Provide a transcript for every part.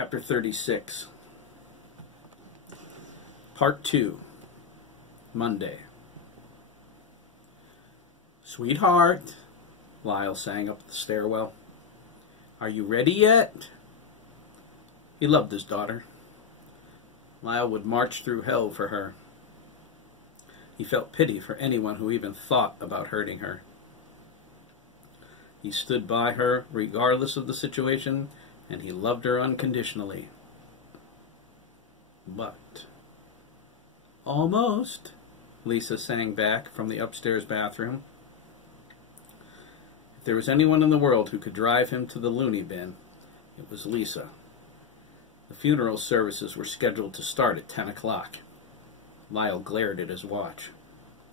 Chapter 36. Part 2. Monday. "Sweetheart," Lyle sang up the stairwell, "are you ready yet?" He loved his daughter. Lyle would march through hell for her. He felt pity for anyone who even thought about hurting her. He stood by her regardless of the situation, and he loved her unconditionally. But, "Almost," Lisa sang back from the upstairs bathroom. If there was anyone in the world who could drive him to the loony bin, it was Lisa. The funeral services were scheduled to start at 10 o'clock. Lyle glared at his watch.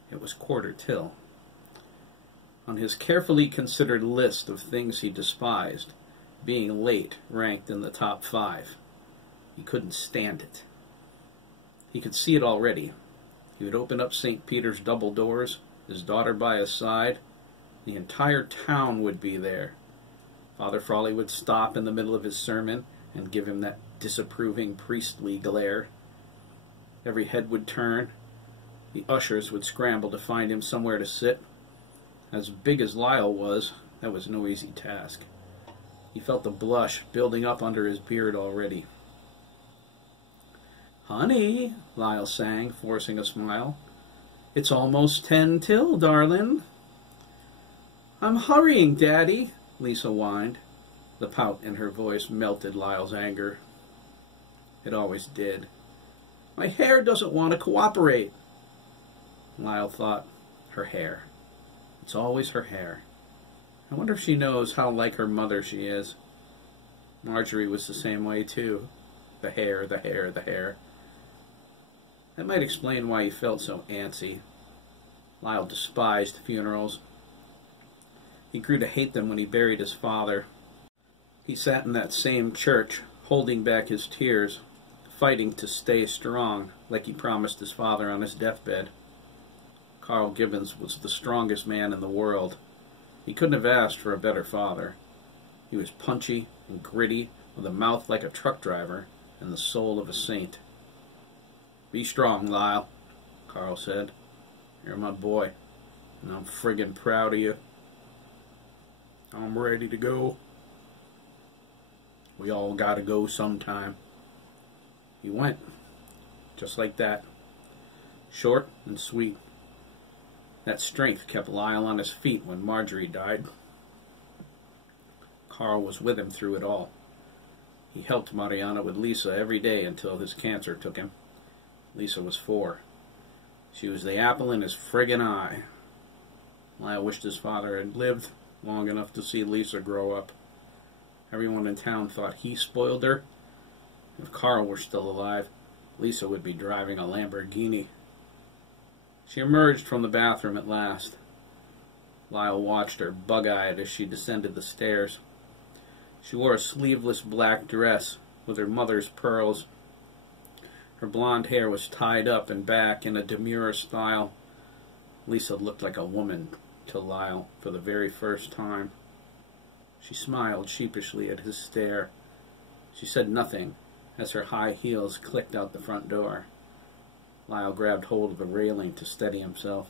It was 1:15. On his carefully considered list of things he despised, being late ranked in the top 5. He couldn't stand it. He could see it already. He would open up St. Peter's double doors, his daughter by his side. The entire town would be there. Father Frawley would stop in the middle of his sermon and give him that disapproving priestly glare. Every head would turn. The ushers would scramble to find him somewhere to sit. As big as Lyle was, that was no easy task. He felt the blush building up under his beard already. "Honey," Lyle sang, forcing a smile. "It's almost 10 till, darling." "I'm hurrying, Daddy," Lisa whined. The pout in her voice melted Lyle's anger. It always did. "My hair doesn't want to cooperate." Lyle thought, her hair. It's always her hair. I wonder if she knows how like her mother she is. Marjorie was the same way, too. The hair, the hair, the hair. That might explain why he felt so antsy. Lyle despised funerals. He grew to hate them when he buried his father. He sat in that same church, holding back his tears, fighting to stay strong, like he promised his father on his deathbed. Carl Gibbons was the strongest man in the world. He couldn't have asked for a better father. He was punchy and gritty, with a mouth like a truck driver and the soul of a saint. "Be strong, Lyle," Carl said. "You're my boy, and I'm friggin' proud of you." "I'm ready to go." "We all gotta go sometime." He went, just like that. Short and sweet. That strength kept Lyle on his feet when Marjorie died. Carl was with him through it all. He helped Mariana with Lisa every day until his cancer took him. Lisa was 4. She was the apple in his friggin' eye. Lyle wished his father had lived long enough to see Lisa grow up. Everyone in town thought he spoiled her. If Carl were still alive, Lisa would be driving a Lamborghini. She emerged from the bathroom at last. Lyle watched her, bug-eyed, as she descended the stairs. She wore a sleeveless black dress with her mother's pearls. Her blonde hair was tied up and back in a demure style. Lisa looked like a woman to Lyle for the very first time. She smiled sheepishly at his stare. She said nothing as her high heels clicked out the front door. Lyle grabbed hold of the railing to steady himself.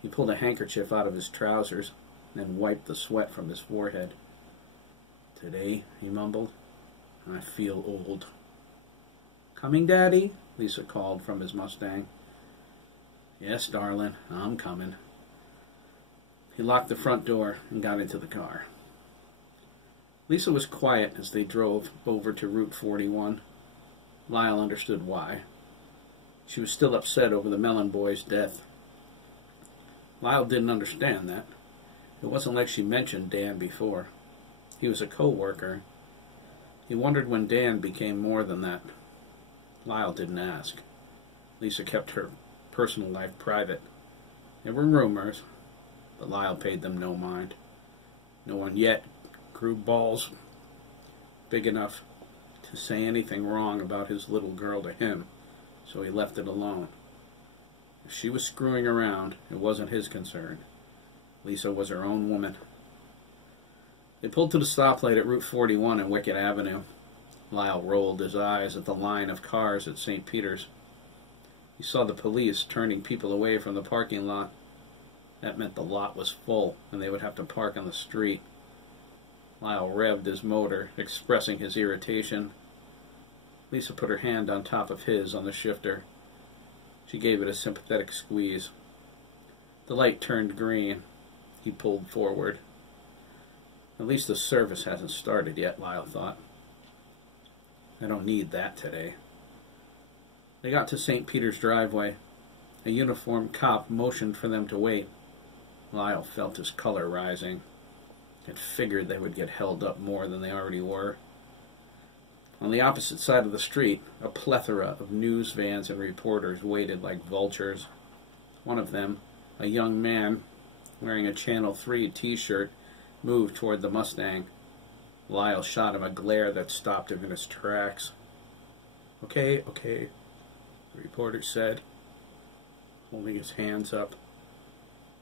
He pulled a handkerchief out of his trousers and wiped the sweat from his forehead. "Today," he mumbled, "I feel old." "Coming, Daddy?" Lisa called from his Mustang. "Yes, darling, I'm coming." He locked the front door and got into the car. Lisa was quiet as they drove over to Route 41. Lyle understood why. She was still upset over the Mellon boy's death. Lyle didn't understand that. It wasn't like she mentioned Dan before. He was a co-worker. He wondered when Dan became more than that. Lyle didn't ask. Lisa kept her personal life private. There were rumors, but Lyle paid them no mind. No one yet grew balls big enough to say anything wrong about his little girl to him, so he left it alone. If she was screwing around, it wasn't his concern. Lisa was her own woman. They pulled to the stoplight at Route 41 and Wickett Avenue. Lyle rolled his eyes at the line of cars at St. Peter's. He saw the police turning people away from the parking lot. That meant the lot was full, and they would have to park on the street. Lyle revved his motor, expressing his irritation. Lisa put her hand on top of his on the shifter. She gave it a sympathetic squeeze. The light turned green. He pulled forward. At least the service hasn't started yet, Lyle thought. I don't need that today. They got to St. Peter's driveway. A uniformed cop motioned for them to wait. Lyle felt his color rising. It figured they would get held up more than they already were. On the opposite side of the street, a plethora of news vans and reporters waited like vultures. One of them, a young man wearing a Channel 3 t-shirt, moved toward the Mustang. Lyle shot him a glare that stopped him in his tracks. Okay, the reporter said, holding his hands up.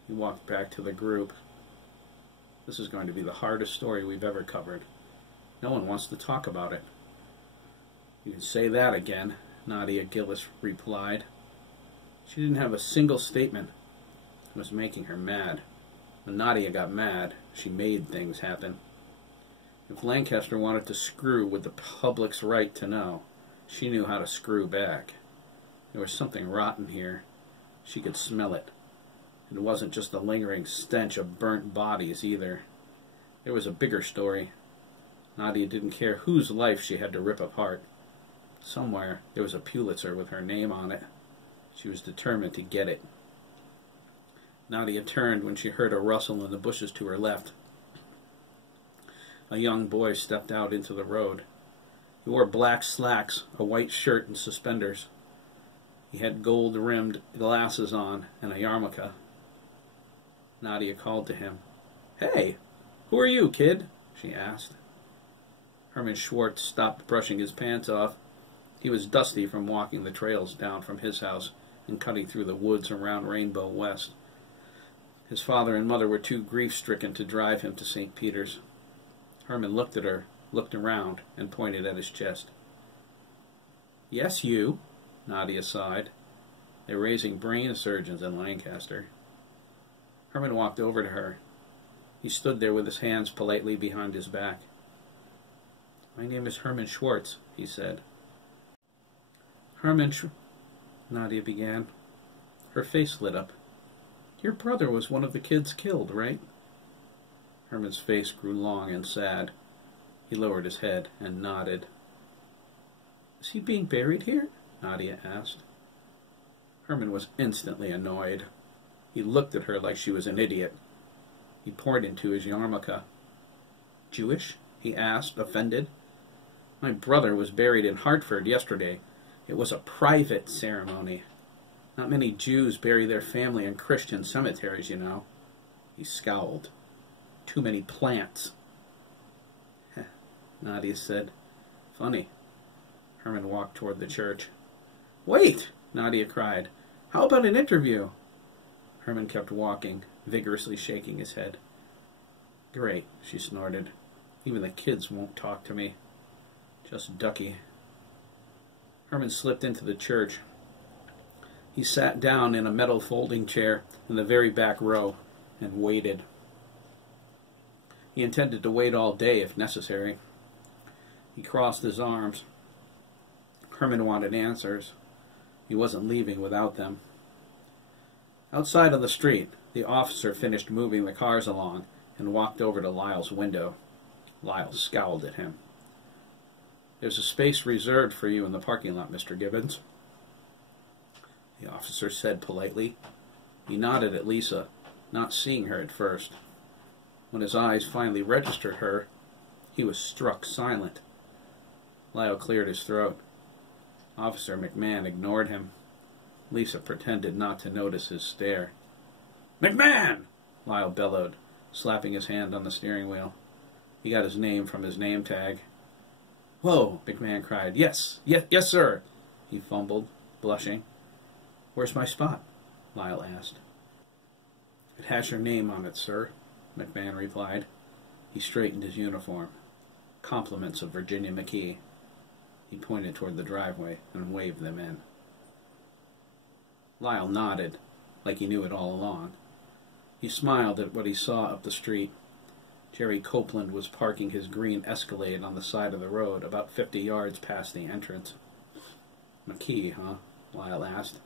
He walked back to the group. This is going to be the hardest story we've ever covered. No one wants to talk about it. You can say that again, Nadia Gillis replied. She didn't have a single statement. It was making her mad. When Nadia got mad, she made things happen. If Lancaster wanted to screw with the public's right to know, she knew how to screw back. There was something rotten here. She could smell it. It wasn't just the lingering stench of burnt bodies either. There was a bigger story. Nadia didn't care whose life she had to rip apart. Somewhere there was a Pulitzer with her name on it. She was determined to get it. Nadia turned when she heard a rustle in the bushes to her left. A young boy stepped out into the road. He wore black slacks, a white shirt, and suspenders. He had gold-rimmed glasses on and a yarmulke. Nadia called to him. Hey, who are you, kid? She asked. Herman Schwartz stopped brushing his pants off. He was dusty from walking the trails down from his house and cutting through the woods around Rainbow West. His father and mother were too grief-stricken to drive him to St. Peter's. Herman looked at her, looked around, and pointed at his chest. Yes, you, Nadia sighed. They're raising brain surgeons in Lancaster. Herman walked over to her. He stood there with his hands politely behind his back. My name is Herman Schwartz, he said. Nadia began. Her face lit up. Your brother was one of the kids killed, right? Herman's face grew long and sad. He lowered his head and nodded. Is he being buried here? Nadia asked. Herman was instantly annoyed. He looked at her like she was an idiot. He poured into his yarmulke. Jewish? He asked, offended. My brother was buried in Hartford yesterday. It was a private ceremony. Not many Jews bury their family in Christian cemeteries, you know. He scowled. Too many plants. Nadia said. Funny. Herman walked toward the church. Wait, Nadia cried. How about an interview? Herman kept walking, vigorously shaking his head. Great, she snorted. Even the kids won't talk to me. Just ducky. Herman slipped into the church. He sat down in a metal folding chair in the very back row and waited. He intended to wait all day if necessary. He crossed his arms. Herman wanted answers. He wasn't leaving without them. Outside on the street, the officer finished moving the cars along and walked over to Lyle's window. Lyle scowled at him. There's a space reserved for you in the parking lot, Mr. Gibbons. The officer said politely. He nodded at Lisa, not seeing her at first. When his eyes finally registered her, he was struck silent. Lyle cleared his throat. Officer McMahon ignored him. Lisa pretended not to notice his stare. McMahon! Lyle bellowed, slapping his hand on the steering wheel. He got his name from his name tag. Whoa, McMahon cried. Yes, sir, he fumbled, blushing. Where's my spot? Lyle asked. It has your name on it, sir, McMahon replied. He straightened his uniform. Compliments of Virginia McKee. He pointed toward the driveway and waved them in. Lyle nodded, like he knew it all along. He smiled at what he saw up the street. Jerry Copeland was parking his green Escalade on the side of the road, about 50 yards past the entrance. McKee, huh? Lyle asked.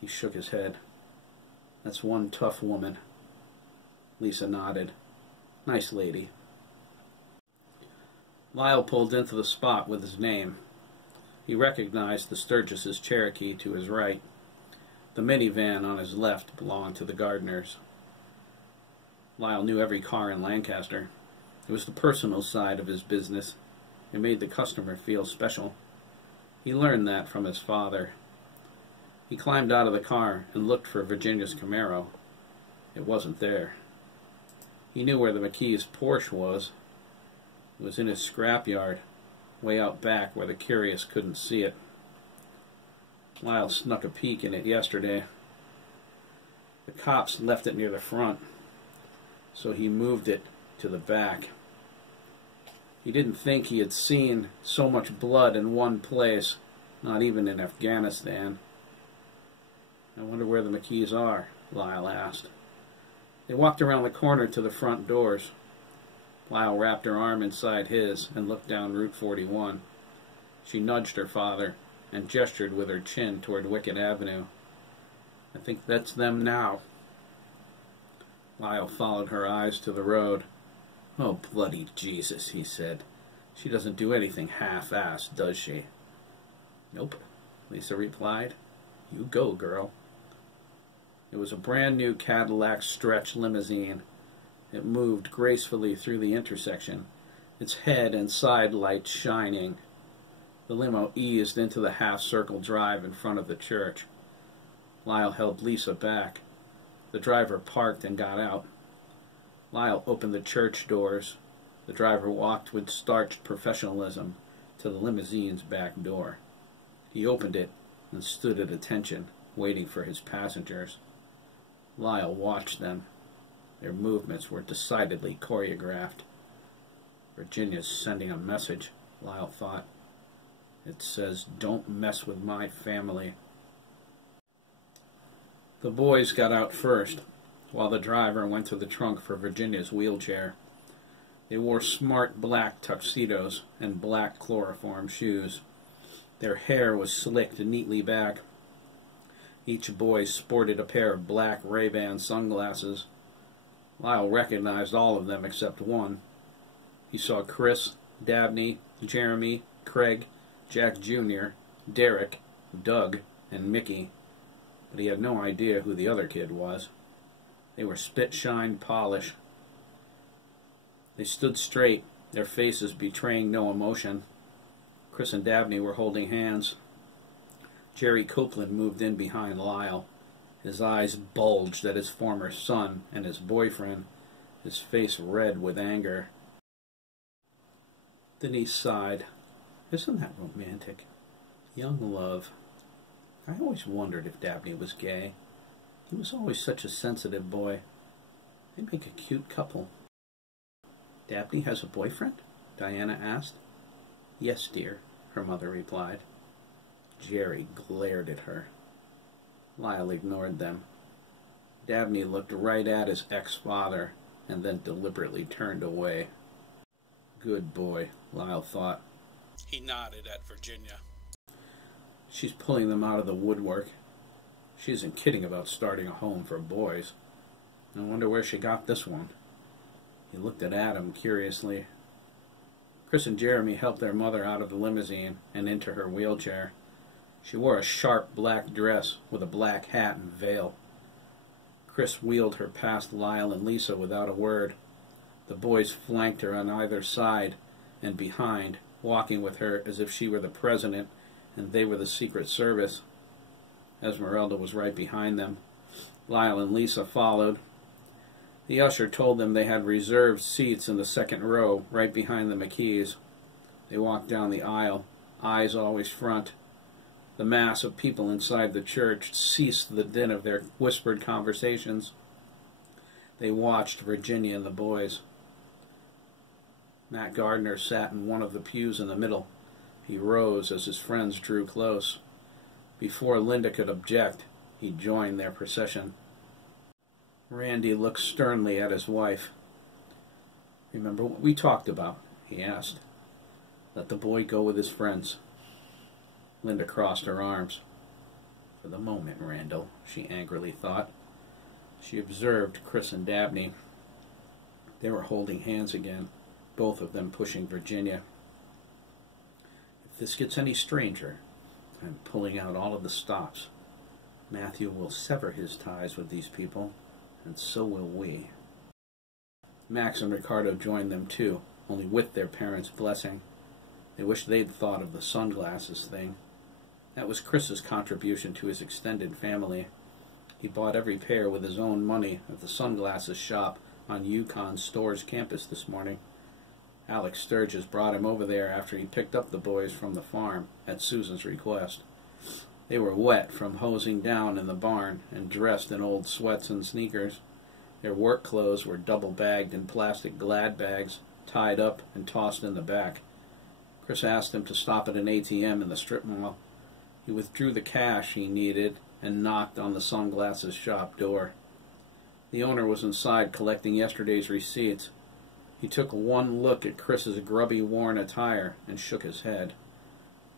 He shook his head. That's one tough woman. Lisa nodded. Nice lady. Lyle pulled into the spot with his name. He recognized the Sturgess' Cherokee to his right. The minivan on his left belonged to the Gardners. Lyle knew every car in Lancaster. It was the personal side of his business. It made the customer feel special. He learned that from his father. He climbed out of the car and looked for Virginia's Camaro. It wasn't there. He knew where the McKee's Porsche was. It was in his scrapyard, way out back where the curious couldn't see it. Lyle snuck a peek in it yesterday. The cops left it near the front, so he moved it to the back. He didn't think he had seen so much blood in one place, not even in Afghanistan. I wonder where the McKees are, Lyle asked. They walked around the corner to the front doors. Lyle wrapped her arm inside his and looked down Route 41. She nudged her father and gestured with her chin toward Wickett Avenue. I think that's them now. Lyle followed her eyes to the road. Oh, bloody Jesus, he said. She doesn't do anything half-assed, does she? Nope, Lisa replied. You go, girl. It was a brand-new Cadillac stretch limousine. It moved gracefully through the intersection, its head and side lights shining. The limo eased into the half-circle drive in front of the church. Lyle held Lisa back. The driver parked and got out. Lyle opened the church doors. The driver walked with starched professionalism to the limousine's back door. He opened it and stood at attention, waiting for his passengers. Lyle watched them. Their movements were decidedly choreographed. Virginia's sending a message, Lyle thought. It says, don't mess with my family. The boys got out first, while the driver went to the trunk for Virginia's wheelchair. They wore smart black tuxedos and black chloroform shoes. Their hair was slicked neatly back. Each boy sported a pair of black Ray-Ban sunglasses. Lyle recognized all of them except one. He saw Chris, Dabney, Jeremy, Craig, Jack Jr., Derek, Doug, and Mickey, but he had no idea who the other kid was. They were spit-shine polish. They stood straight, their faces betraying no emotion. Chris and Dabney were holding hands. Jerry Copeland moved in behind Lyle. His eyes bulged at his former son and his boyfriend, his face red with anger. Then he sighed. Isn't that romantic? Young love. I always wondered if Dabney was gay. He was always such a sensitive boy. They make a cute couple. Dabney has a boyfriend? Diana asked. Yes, dear, her mother replied. Jerry glared at her. Lyle ignored them. Dabney looked right at his ex-father and then deliberately turned away. Good boy, Lyle thought. He nodded at Virginia. She's pulling them out of the woodwork. She isn't kidding about starting a home for boys. I wonder where she got this one. He looked at Adam curiously. Chris and Jeremy helped their mother out of the limousine and into her wheelchair. She wore a sharp black dress with a black hat and veil. Chris wheeled her past Lyle and Lisa without a word. The boys flanked her on either side and behind, walking with her as if she were the president and they were the Secret Service. Esmeralda was right behind them. Lyle and Lisa followed. The usher told them they had reserved seats in the second row, right behind the McKees. They walked down the aisle, eyes always front. The mass of people inside the church ceased the din of their whispered conversations. They watched Virginia and the boys. Matt Gardner sat in one of the pews in the middle, He rose as his friends drew close. Before Linda could object, he joined their procession. Randy looked sternly at his wife. "Remember what we talked about?" he asked. "Let the boy go with his friends." Linda crossed her arms. "For the moment, Randall," she angrily thought. She observed Chris and Dabney. They were holding hands again, both of them pushing Virginia. "If this gets any stranger, I'm pulling out all of the stops. Matthew will sever his ties with these people, and so will we." Max and Ricardo joined them too, only with their parents' blessing. They wished they'd thought of the sunglasses thing. That was Chris's contribution to his extended family. He bought every pair with his own money at the sunglasses shop on Yukon Store's campus this morning. Alex Sturgess brought him over there after he picked up the boys from the farm at Susan's request. They were wet from hosing down in the barn and dressed in old sweats and sneakers. Their work clothes were double-bagged in plastic Glad bags, tied up and tossed in the back. Chris asked him to stop at an ATM in the strip mall. He withdrew the cash he needed and knocked on the sunglasses shop door. The owner was inside collecting yesterday's receipts. He took one look at Chris's grubby, worn attire and shook his head.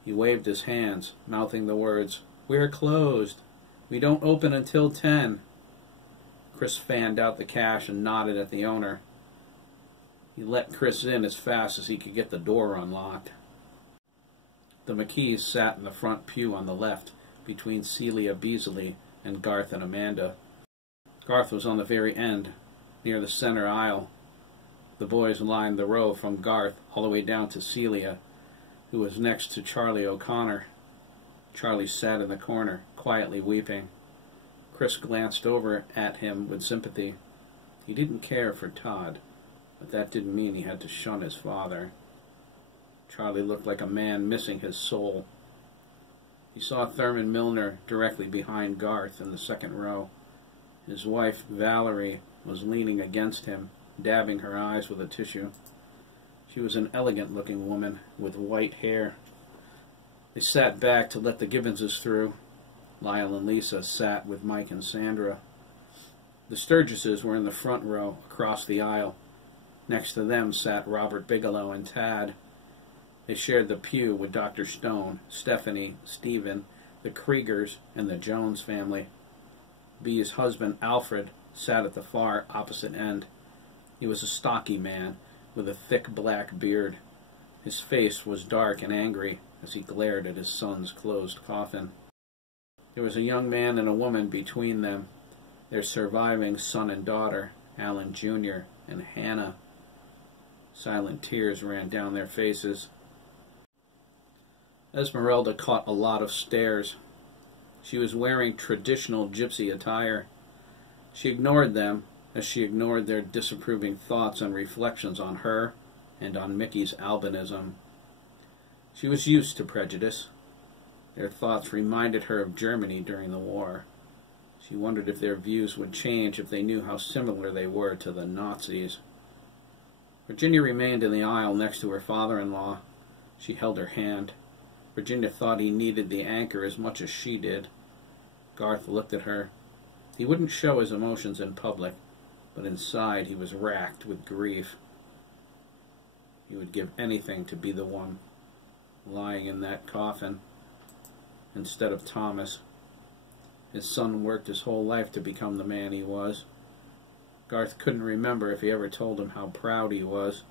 He waved his hands, mouthing the words, "We're closed. We don't open until 10. Chris fanned out the cash and nodded at the owner. He let Chris in as fast as he could get the door unlocked. The McKees sat in the front pew on the left, between Celia Beasley and Garth and Amanda. Garth was on the very end, near the center aisle. The boys lined the row from Garth all the way down to Celia, who was next to Charlie O'Connor. Charlie sat in the corner, quietly weeping. Chris glanced over at him with sympathy. He didn't care for Todd, but that didn't mean he had to shun his father. Charlie looked like a man missing his soul. He saw Thurman Milner directly behind Garth in the second row. His wife, Valerie, was leaning against him, dabbing her eyes with a tissue. She was an elegant-looking woman with white hair. They sat back to let the Gibbonses through. Lyle and Lisa sat with Mike and Sandra. The Sturgesses were in the front row, across the aisle. Next to them sat Robert Bigelow and Tad. They shared the pew with Dr. Stone, Stephanie, Stephen, the Kriegers, and the Jones family. Bee's husband, Alfred, sat at the far opposite end. He was a stocky man with a thick black beard. His face was dark and angry as he glared at his son's closed coffin. There was a young man and a woman between them, their surviving son and daughter, Alan Jr. and Hannah. Silent tears ran down their faces. Esmeralda caught a lot of stares. She was wearing traditional gypsy attire. She ignored them as she ignored their disapproving thoughts and reflections on her and on Mickey's albinism. She was used to prejudice. Their thoughts reminded her of Germany during the war. She wondered if their views would change if they knew how similar they were to the Nazis. Virginia remained in the aisle next to her father-in-law. She held her hand. Virginia thought he needed the anchor as much as she did. Garth looked at her. He wouldn't show his emotions in public, but inside he was racked with grief. He would give anything to be the one lying in that coffin instead of Thomas. His son worked his whole life to become the man he was. Garth couldn't remember if he ever told him how proud he was.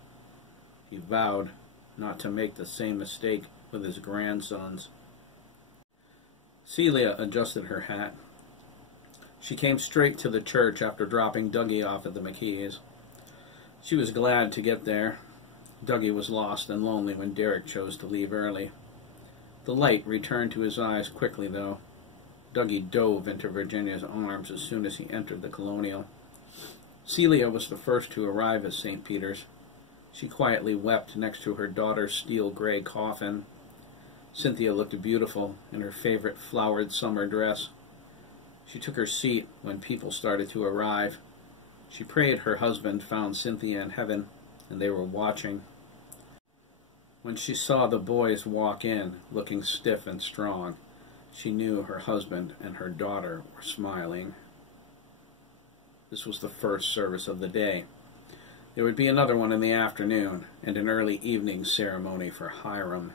He vowed not to make the same mistake with his grandsons. Celia adjusted her hat. She came straight to the church after dropping Dougie off at the McKees. She was glad to get there. Dougie was lost and lonely when Derek chose to leave early. The light returned to his eyes quickly, though. Dougie dove into Virginia's arms as soon as he entered the Colonial. Celia was the first to arrive at St. Peter's. She quietly wept next to her daughter's steel-gray coffin. Cynthia looked beautiful in her favorite flowered summer dress. She took her seat when people started to arrive. She prayed her husband found Cynthia in heaven, and they were watching. When she saw the boys walk in, looking stiff and strong, she knew her husband and her daughter were smiling. This was the first service of the day. There would be another one in the afternoon, and an early evening ceremony for Hiram.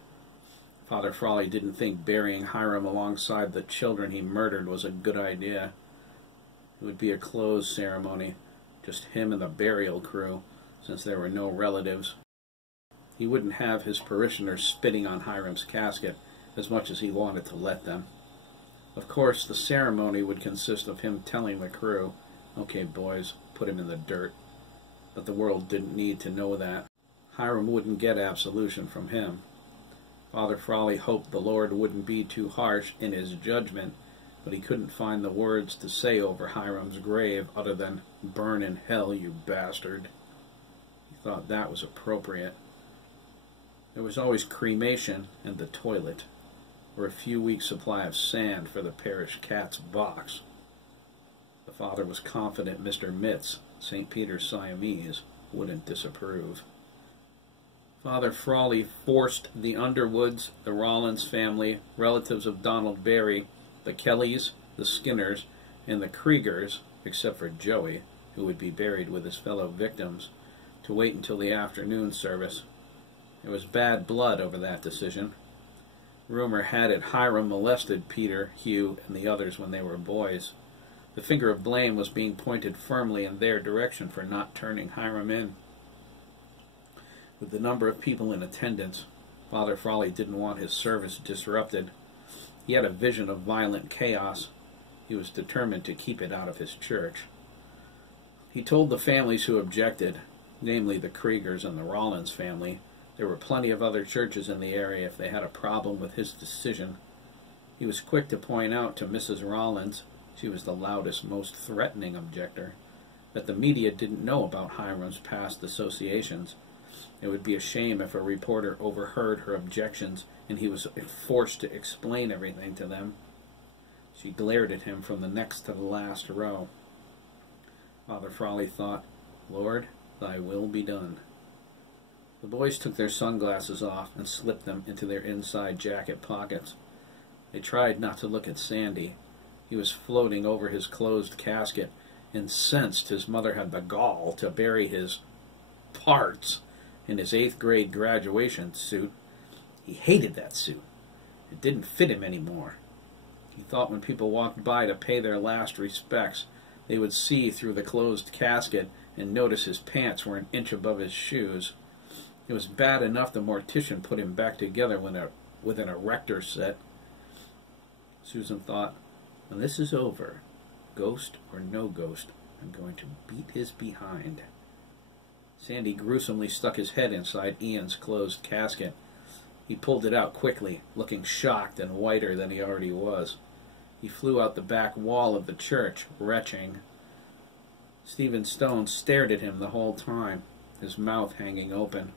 Father Frawley didn't think burying Hiram alongside the children he murdered was a good idea. It would be a closed ceremony, just him and the burial crew, since there were no relatives. He wouldn't have his parishioners spitting on Hiram's casket as much as he wanted to let them. Of course, the ceremony would consist of him telling the crew, "Okay, boys, put him in the dirt." But the world didn't need to know that. Hiram wouldn't get absolution from him. Father Frawley hoped the Lord wouldn't be too harsh in his judgment, but he couldn't find the words to say over Hiram's grave other than, "Burn in hell, you bastard." He thought that was appropriate. There was always cremation and the toilet, or a few weeks' supply of sand for the parish cat's box. The father was confident Mr. Mitz, St. Peter's Siamese, wouldn't disapprove. Father Frawley forced the Underwoods, the Rollins family, relatives of Donald Berry, the Kellys, the Skinners, and the Kriegers, except for Joey, who would be buried with his fellow victims, to wait until the afternoon service. There was bad blood over that decision. Rumor had it Hiram molested Peter, Hugh, and the others when they were boys. The finger of blame was being pointed firmly in their direction for not turning Hiram in. With the number of people in attendance, Father Frawley didn't want his service disrupted. He had a vision of violent chaos. He was determined to keep it out of his church. He told the families who objected, namely the Kriegers and the Rollins family, there were plenty of other churches in the area if they had a problem with his decision. He was quick to point out to Mrs. Rollins, she was the loudest, most threatening objector, that the media didn't know about Hiram's past associations. It would be a shame if a reporter overheard her objections and he was forced to explain everything to them. She glared at him from the next to the last row. Father Frawley thought, "Lord, thy will be done." The boys took their sunglasses off and slipped them into their inside jacket pockets. They tried not to look at Sandy. He was floating over his closed casket, incensed his mother had the gall to bury his parts in his 8th grade graduation suit. He hated that suit. It didn't fit him anymore. He thought when people walked by to pay their last respects, they would see through the closed casket and notice his pants were an inch above his shoes. It was bad enough the mortician put him back together with an erector set. Susan thought, when this is over, ghost or no ghost, I'm going to beat his behind. Sandy gruesomely stuck his head inside Ian's closed casket. He pulled it out quickly, looking shocked and whiter than he already was. He flew out the back wall of the church, retching. Stephen Stone stared at him the whole time, his mouth hanging open.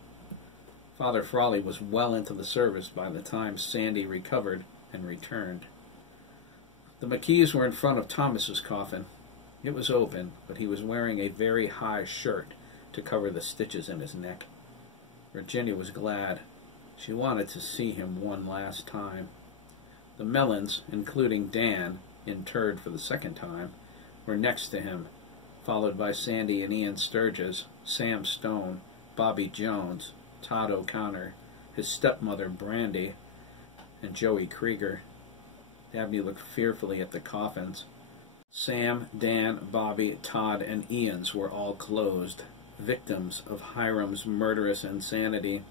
Father Frawley was well into the service by the time Sandy recovered and returned. The McKees were in front of Thomas's coffin. It was open, but he was wearing a very high shirt to cover the stitches in his neck. Virginia was glad. She wanted to see him one last time. The Mellons, including Dan, interred for the second time, were next to him, followed by Sandy and Ian Sturgess, Sam Stone, Bobby Jones, Todd O'Connor, his stepmother Brandy, and Joey Krieger. Dabney looked fearfully at the coffins. Sam, Dan, Bobby, Todd, and Ian's were all closed, victims of Hiram's murderous insanity.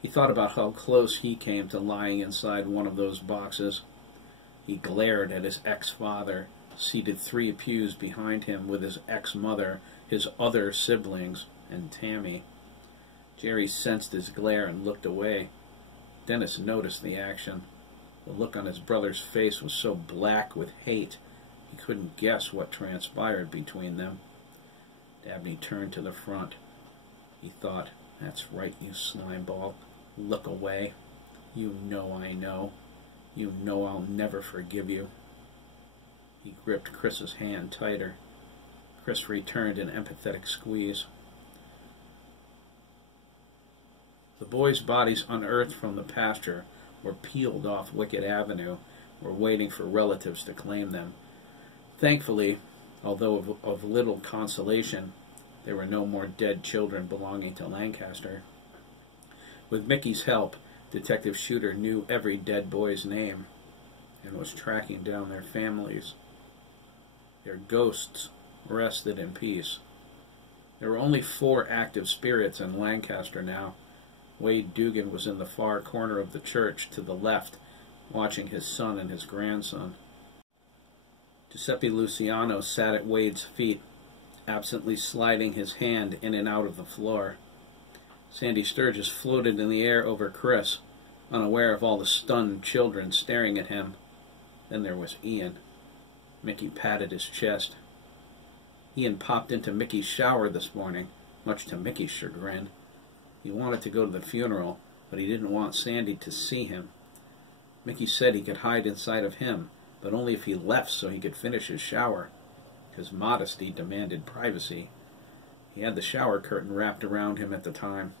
He thought about how close he came to lying inside one of those boxes. He glared at his ex-father, seated 3 pews behind him with his ex-mother, his other siblings, and Tammy. Jerry sensed his glare and looked away. Dennis noticed the action. The look on his brother's face was so black with hate, he couldn't guess what transpired between them. Dabney turned to the front. He thought, "That's right, you slimeball. Look away. You know I know. You know I'll never forgive you." He gripped Chris's hand tighter. Chris returned an empathetic squeeze. The boys' bodies unearthed from the pasture were peeled off Wickett Avenue, were waiting for relatives to claim them. Thankfully, although of little consolation, there were no more dead children belonging to Lancaster. With Mickey's help, Detective Shooter knew every dead boy's name and was tracking down their families. Their ghosts rested in peace. There were only 4 active spirits in Lancaster now. Wade Dugan was in the far corner of the church to the left, watching his son and his grandson. Giuseppe Luciano sat at Wade's feet, absently sliding his hand in and out of the floor. Sandy Sturgess floated in the air over Chris, unaware of all the stunned children staring at him. Then there was Ian. Mickey patted his chest. Ian popped into Mickey's shower this morning, much to Mickey's chagrin. He wanted to go to the funeral, but he didn't want Sandy to see him. Mickey said he could hide inside of him, but only if he left so he could finish his shower. His modesty demanded privacy. He had the shower curtain wrapped around him at the time.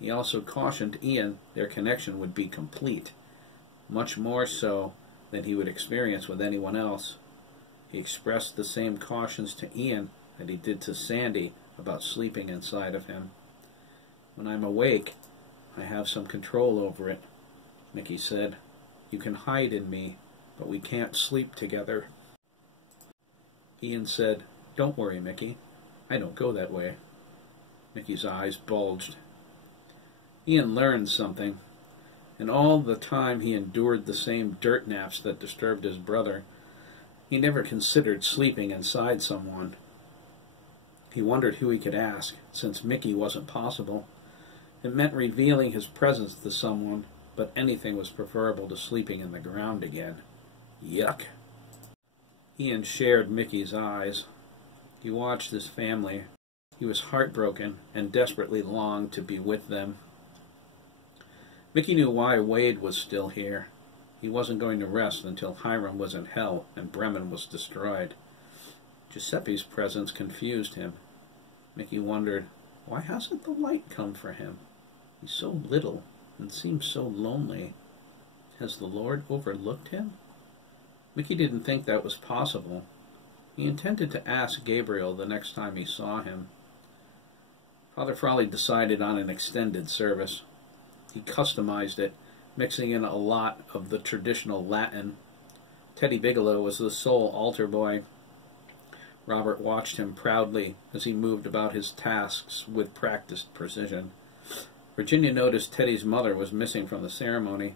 He also cautioned Ian their connection would be complete, much more so than he would experience with anyone else. He expressed the same cautions to Ian that he did to Sandy about sleeping inside of him. When I'm awake, I have some control over it, Mickey said. You can hide in me, but we can't sleep together. Ian said, Don't worry, Mickey. I don't go that way. Mickey's eyes bulged. Ian learned something. In all the time he endured the same dirt naps that disturbed his brother, he never considered sleeping inside someone. He wondered who he could ask, since Mickey wasn't possible. It meant revealing his presence to someone, but anything was preferable to sleeping in the ground again. Yuck. Ian shared Mickey's eyes. He watched his family. He was heartbroken and desperately longed to be with them. Mickey knew why Wade was still here. He wasn't going to rest until Hiram was in hell and Bremen was destroyed. Giuseppe's presence confused him. Mickey wondered, why hasn't the light come for him? He's so little and seems so lonely. Has the Lord overlooked him? Mickey didn't think that was possible. He intended to ask Gabriel the next time he saw him. Father Frawley decided on an extended service. He customized it, mixing in a lot of the traditional Latin. Teddy Bigelow was the sole altar boy. Robert watched him proudly as he moved about his tasks with practiced precision. Virginia noticed Teddy's mother was missing from the ceremony.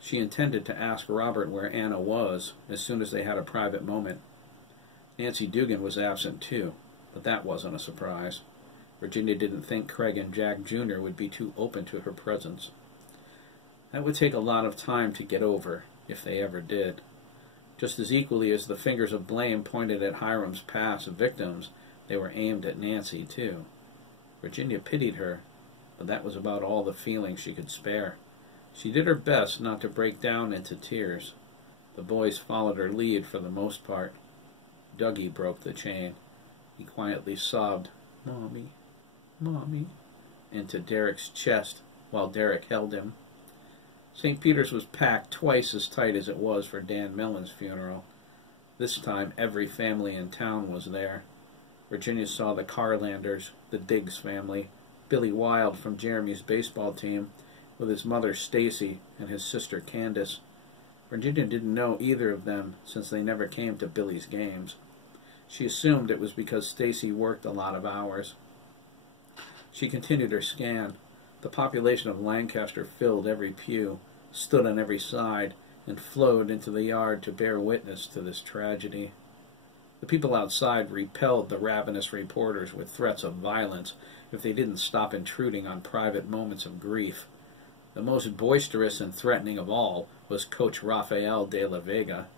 She intended to ask Robert where Anna was as soon as they had a private moment. Nancy Dugan was absent too, but that wasn't a surprise. Virginia didn't think Craig and Jack Jr. would be too open to her presence. That would take a lot of time to get over, if they ever did. Just as equally as the fingers of blame pointed at Hiram's past victims, they were aimed at Nancy too. Virginia pitied her, but that was about all the feeling she could spare. She did her best not to break down into tears. The boys followed her lead for the most part. Dougie broke the chain. He quietly sobbed, "Mommy, Mommy," into Derek's chest while Derek held him. St. Peter's was packed twice as tight as it was for Dan Mellon's funeral. This time every family in town was there. Virginia saw the Carlanders, the Diggs family, Billy Wild from Jeremy's baseball team, with his mother Stacy and his sister Candace. Virginia didn't know either of them since they never came to Billy's games. She assumed it was because Stacy worked a lot of hours. She continued her scan. The population of Lancaster filled every pew, stood on every side, and flowed into the yard to bear witness to this tragedy. The people outside repelled the ravenous reporters with threats of violence if they didn't stop intruding on private moments of grief. The most boisterous and threatening of all was Coach Rafael de la Vega.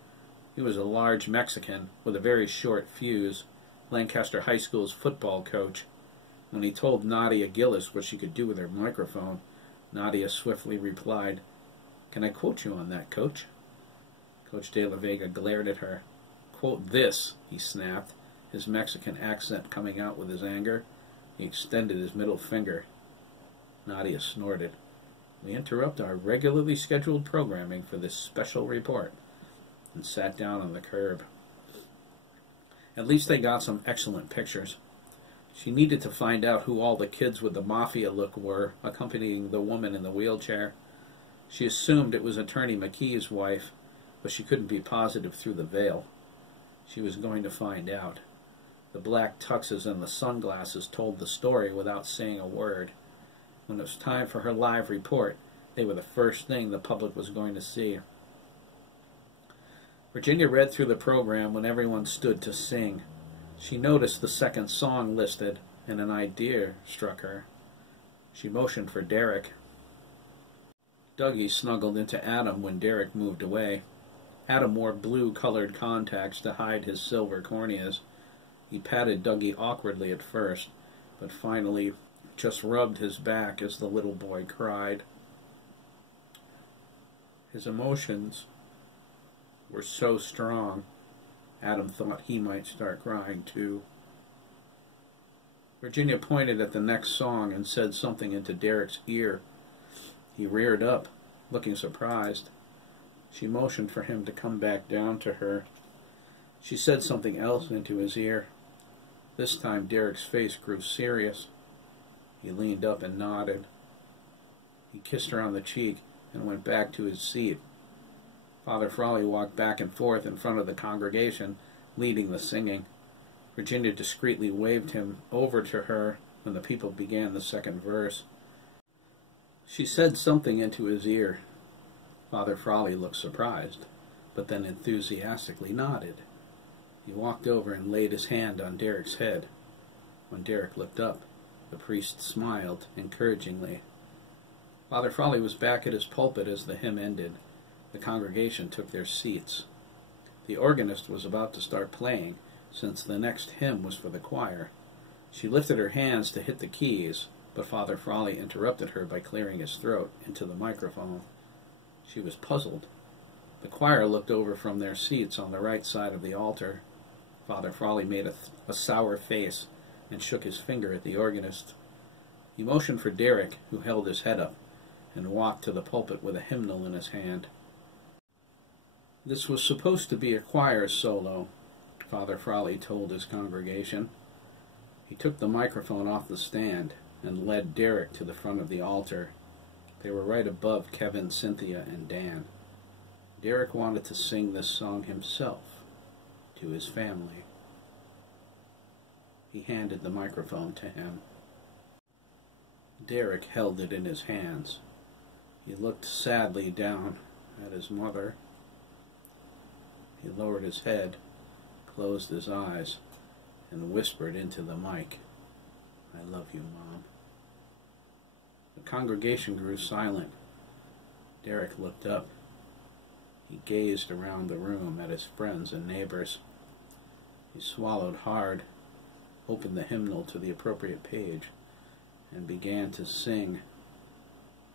He was a large Mexican with a very short fuse, Lancaster High School's football coach. When he told Nadia Gillis what she could do with her microphone, Nadia swiftly replied, "Can I quote you on that, Coach?" Coach de la Vega glared at her. "Quote this," he snapped, his Mexican accent coming out with his anger. He extended his middle finger. Nadia snorted. "We interrupt our regularly scheduled programming for this special report," and sat down on the curb. At least they got some excellent pictures. She needed to find out who all the kids with the mafia look were accompanying the woman in the wheelchair. She assumed it was Attorney McKee's wife, but she couldn't be positive through the veil. She was going to find out. The black tuxes and the sunglasses told the story without saying a word. When it was time for her live report, they were the first thing the public was going to see. Virginia read through the program when everyone stood to sing. She noticed the second song listed, and an idea struck her. She motioned for Derek. Dougie snuggled into Adam when Derek moved away. Adam wore blue-colored contacts to hide his silver corneas. He patted Dougie awkwardly at first, but finally just rubbed his back as the little boy cried. His emotions were so strong, Adam thought he might start crying too. Virginia pointed at the next song and said something into Derek's ear. He reared up, looking surprised. She motioned for him to come back down to her. She said something else into his ear. This time Derek's face grew serious. He leaned up and nodded. He kissed her on the cheek and went back to his seat. Father Frawley walked back and forth in front of the congregation, leading the singing. Virginia discreetly waved him over to her when the people began the second verse. She said something into his ear. Father Frawley looked surprised, but then enthusiastically nodded. He walked over and laid his hand on Derek's head. When Derek looked up, the priest smiled encouragingly. Father Frawley was back at his pulpit as the hymn ended. The congregation took their seats. The organist was about to start playing, since the next hymn was for the choir. She lifted her hands to hit the keys, but Father Frawley interrupted her by clearing his throat into the microphone. She was puzzled. The choir looked over from their seats on the right side of the altar. Father Frawley made a sour face and shook his finger at the organist. He motioned for Derek, who held his head up, and walked to the pulpit with a hymnal in his hand. This was supposed to be a choir solo, Father Frawley told his congregation. He took the microphone off the stand and led Derek to the front of the altar. They were right above Kevin, Cynthia, and Dan. Derek wanted to sing this song himself, to his family. He handed the microphone to him. Derek held it in his hands. He looked sadly down at his mother. He lowered his head, closed his eyes, and whispered into the mic, "I love you, Mom." The congregation grew silent. Derek looked up. He gazed around the room at his friends and neighbors. He swallowed hard, opened the hymnal to the appropriate page, and began to sing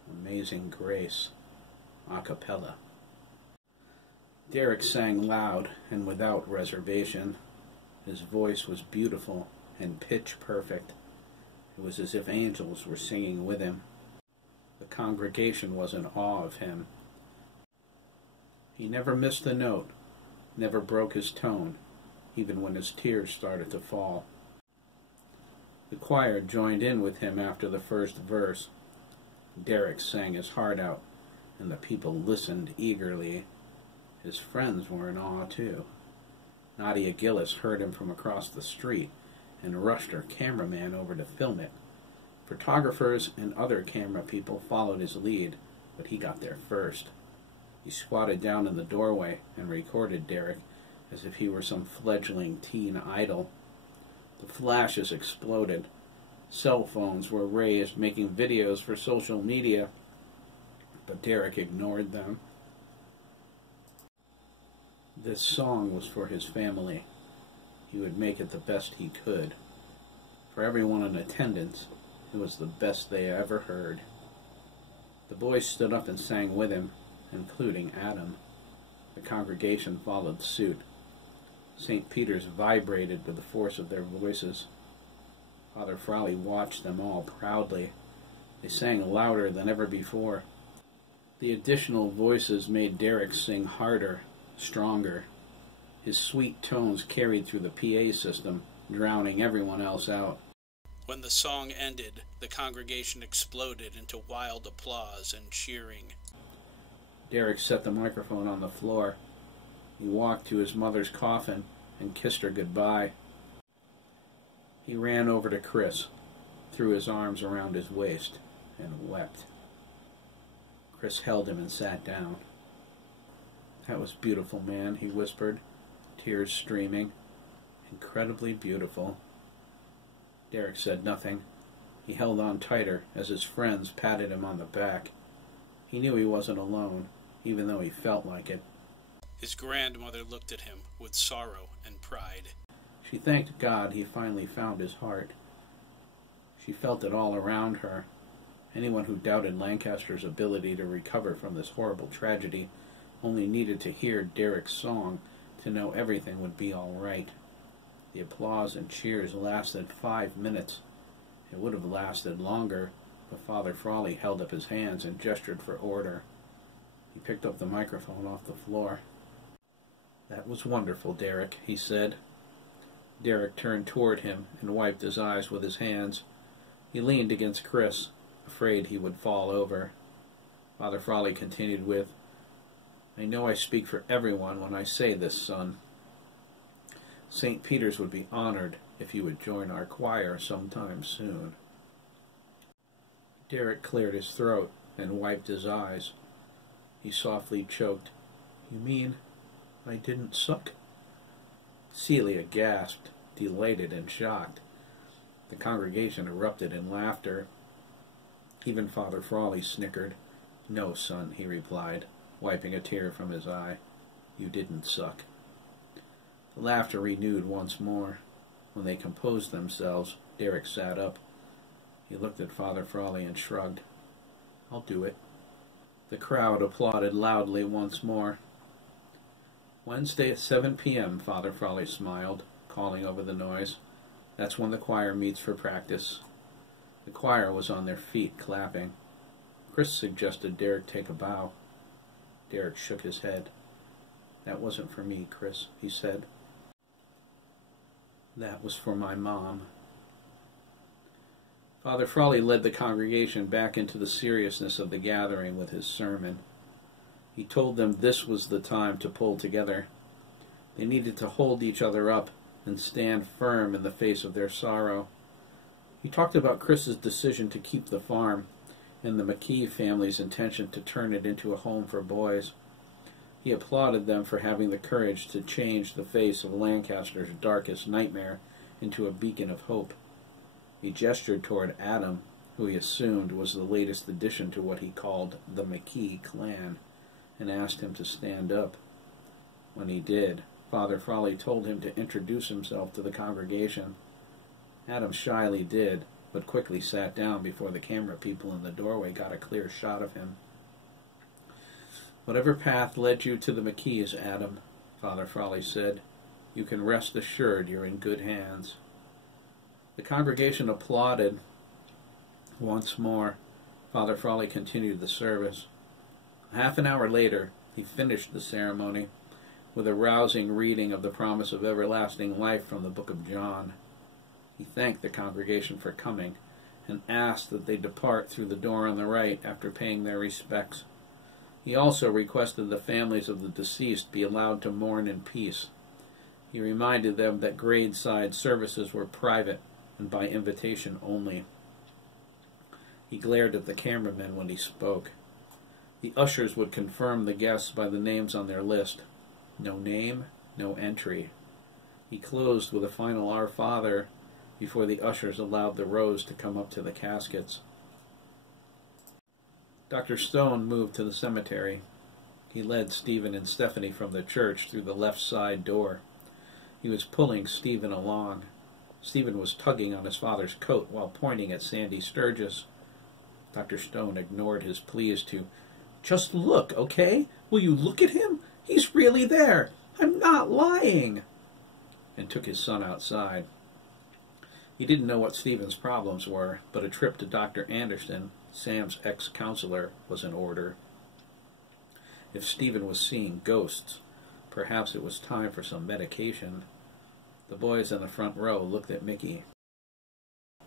Amazing Grace a cappella. Derek sang loud and without reservation. His voice was beautiful and pitch perfect. It was as if angels were singing with him. The congregation was in awe of him. He never missed a note, never broke his tone, even when his tears started to fall. The choir joined in with him after the first verse. Derek sang his heart out, and the people listened eagerly. His friends were in awe, too. Nadia Gillis heard him from across the street and rushed her cameraman over to film it. Photographers and other camera people followed his lead, but he got there first. He squatted down in the doorway and recorded Derek as if he were some fledgling teen idol. The flashes exploded. Cell phones were raised, making videos for social media, but Derek ignored them. This song was for his family. He would make it the best he could. For everyone in attendance, it was the best they ever heard. The boys stood up and sang with him, including Adam. The congregation followed suit. St. Peter's vibrated with the force of their voices. Father Frawley watched them all proudly. They sang louder than ever before. The additional voices made Derek sing harder, stronger. His sweet tones carried through the PA system, drowning everyone else out. When the song ended, the congregation exploded into wild applause and cheering. Derek set the microphone on the floor. He walked to his mother's coffin and kissed her goodbye. He ran over to Chris, threw his arms around his waist, and wept. Chris held him and sat down. "That was beautiful, man," he whispered, tears streaming. "Incredibly beautiful." Derek said nothing. He held on tighter as his friends patted him on the back. He knew he wasn't alone, even though he felt like it. His grandmother looked at him with sorrow and pride. She thanked God he finally found his heart. She felt it all around her. Anyone who doubted Lancaster's ability to recover from this horrible tragedy only needed to hear Derek's song to know everything would be all right. The applause and cheers lasted 5 minutes. It would have lasted longer, but Father Frawley held up his hands and gestured for order. He picked up the microphone off the floor. "That was wonderful, Derek," he said. Derek turned toward him and wiped his eyes with his hands. He leaned against Chris, afraid he would fall over. Father Frawley continued with, "I know I speak for everyone when I say this, son. St. Peter's would be honored if you would join our choir sometime soon." Derek cleared his throat and wiped his eyes. He softly choked. "You mean I didn't suck?" Celia gasped, delighted and shocked. The congregation erupted in laughter. Even Father Frawley snickered. "No, son," he replied, wiping a tear from his eye. "You didn't suck." The laughter renewed once more. When they composed themselves, Derek sat up. He looked at Father Frawley and shrugged. "I'll do it." The crowd applauded loudly once more. "Wednesday at 7 p.m., Father Frawley smiled, calling over the noise. "That's when the choir meets for practice." The choir was on their feet, clapping. Chris suggested Derek take a bow. Derek shook his head. "That wasn't for me, Chris," he said. "That was for my mom." Father Frawley led the congregation back into the seriousness of the gathering with his sermon. He told them this was the time to pull together. They needed to hold each other up and stand firm in the face of their sorrow. He talked about Chris's decision to keep the farm and the McKee family's intention to turn it into a home for boys. He applauded them for having the courage to change the face of Lancaster's darkest nightmare into a beacon of hope. He gestured toward Adam, who he assumed was the latest addition to what he called the McKee clan, and asked him to stand up. When he did, Father Frawley told him to introduce himself to the congregation. Adam shyly did, but quickly sat down before the camera people in the doorway got a clear shot of him. "Whatever path led you to the McKees, Adam," Father Frawley said, "you can rest assured you're in good hands." The congregation applauded once more. Father Frawley continued the service. Half an hour later, he finished the ceremony with a rousing reading of the promise of everlasting life from the book of John. He thanked the congregation for coming and asked that they depart through the door on the right after paying their respects. He also requested the families of the deceased be allowed to mourn in peace. He reminded them that graveside services were private and by invitation only. He glared at the cameramen when he spoke. The ushers would confirm the guests by the names on their list. No name, no entry. He closed with a final Our Father before the ushers allowed the rows to come up to the caskets. Dr. Stone moved to the cemetery. He led Stephen and Stephanie from the church through the left side door. He was pulling Stephen along. Stephen was tugging on his father's coat while pointing at Sandy Sturgess. Dr. Stone ignored his pleas to, "Just look, okay? Will you look at him? He's really there. I'm not lying," and took his son outside. He didn't know what Stephen's problems were, but a trip to Dr. Anderson Sam's ex-counselor was in order. If Stephen was seeing ghosts, perhaps it was time for some medication. The boys in the front row looked at Mickey.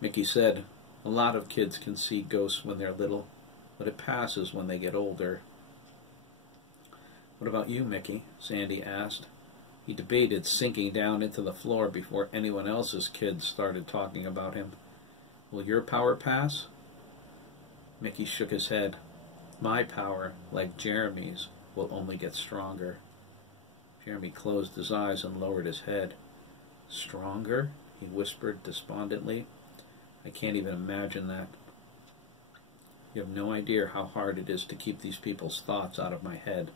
Mickey said, "A lot of kids can see ghosts when they're little, but it passes when they get older." "What about you, Mickey?" Sandy asked. He debated sinking down into the floor before anyone else's kids started talking about him. "Will your power pass?" Mickey shook his head. "My power, like Jeremy's, will only get stronger." Jeremy closed his eyes and lowered his head. "Stronger?" he whispered despondently. "I can't even imagine that. You have no idea how hard it is to keep these people's thoughts out of my head."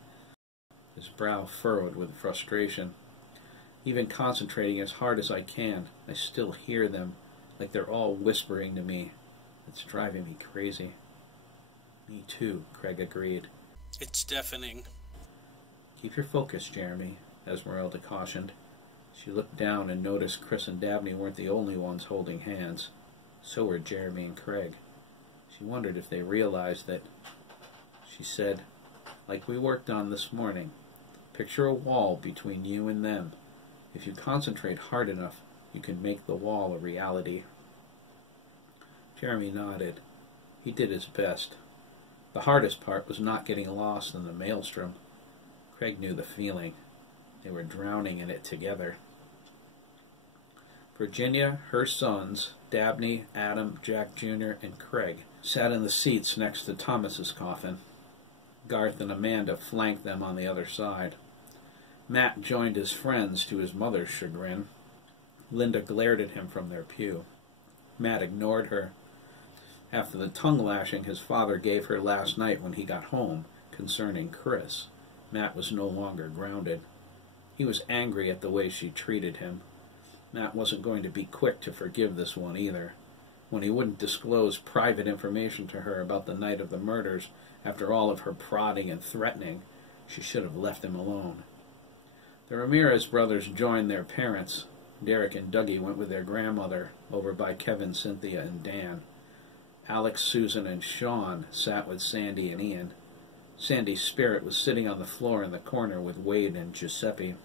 His brow furrowed with frustration. "Even concentrating as hard as I can, I still hear them, like they're all whispering to me. It's driving me crazy." "Me too," Craig agreed. It's deafening. "Keep your focus, Jeremy," Esmeralda cautioned. She looked down and noticed Chris and Dabney weren't the only ones holding hands. So were Jeremy and Craig. She wondered if they realized that. She said, "Like we worked on this morning. Picture a wall between you and them. If you concentrate hard enough, you can make the wall a reality." Jeremy nodded. He did his best. The hardest part was not getting lost in the maelstrom. Craig knew the feeling. They were drowning in it together. Virginia, her sons, Dabney, Adam, Jack Jr., and Craig, sat in the seats next to Thomas's coffin. Garth and Amanda flanked them on the other side. Matt joined his friends to his mother's chagrin. Linda glared at him from their pew. Matt ignored her. After the tongue-lashing his father gave her last night when he got home concerning Chris, Matt was no longer grounded. He was angry at the way she treated him. Matt wasn't going to be quick to forgive this one either. When he wouldn't disclose private information to her about the night of the murders, after all of her prodding and threatening, she should have left him alone. The Ramirez brothers joined their parents. Derek and Dougie went with their grandmother, over by Kevin, Cynthia, and Dan. Alex, Susan, and Sean sat with Sandy and Ian. Sandy's spirit was sitting on the floor in the corner with Wade and Giuseppe.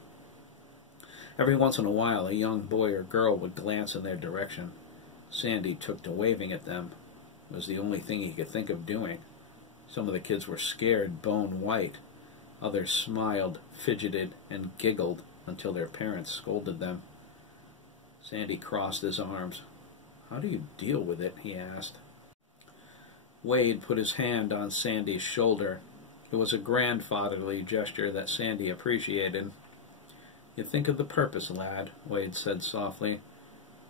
Every once in a while, a young boy or girl would glance in their direction. Sandy took to waving at them. It was the only thing he could think of doing. Some of the kids were scared bone white. Others smiled, fidgeted, and giggled until their parents scolded them. Sandy crossed his arms. "How do you deal with it?" he asked. Wade put his hand on Sandy's shoulder. It was a grandfatherly gesture that Sandy appreciated. "You think of the purpose, lad," Wade said softly.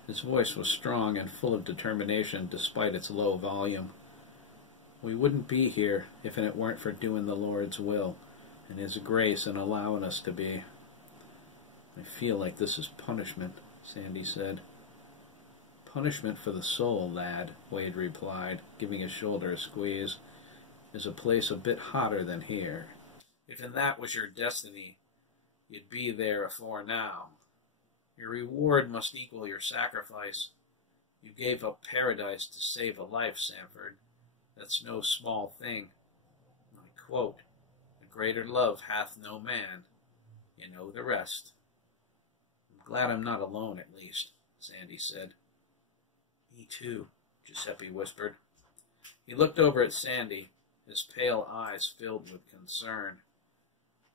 His voice was strong and full of determination despite its low volume. "We wouldn't be here if it weren't for doing the Lord's will and His grace in allowing us to be." "I feel like this is punishment," Sandy said. "Punishment for the soul, lad," Wade replied, giving his shoulder a squeeze. "There's a place a bit hotter than here. If in that was your destiny, you'd be there afore now. Your reward must equal your sacrifice. You gave up paradise to save a life, Sanford. That's no small thing. I quote, 'A greater love hath no man.' You know the rest." "I'm glad I'm not alone, at least," Sandy said. "Me too," Giuseppe whispered. He looked over at Sandy, his pale eyes filled with concern.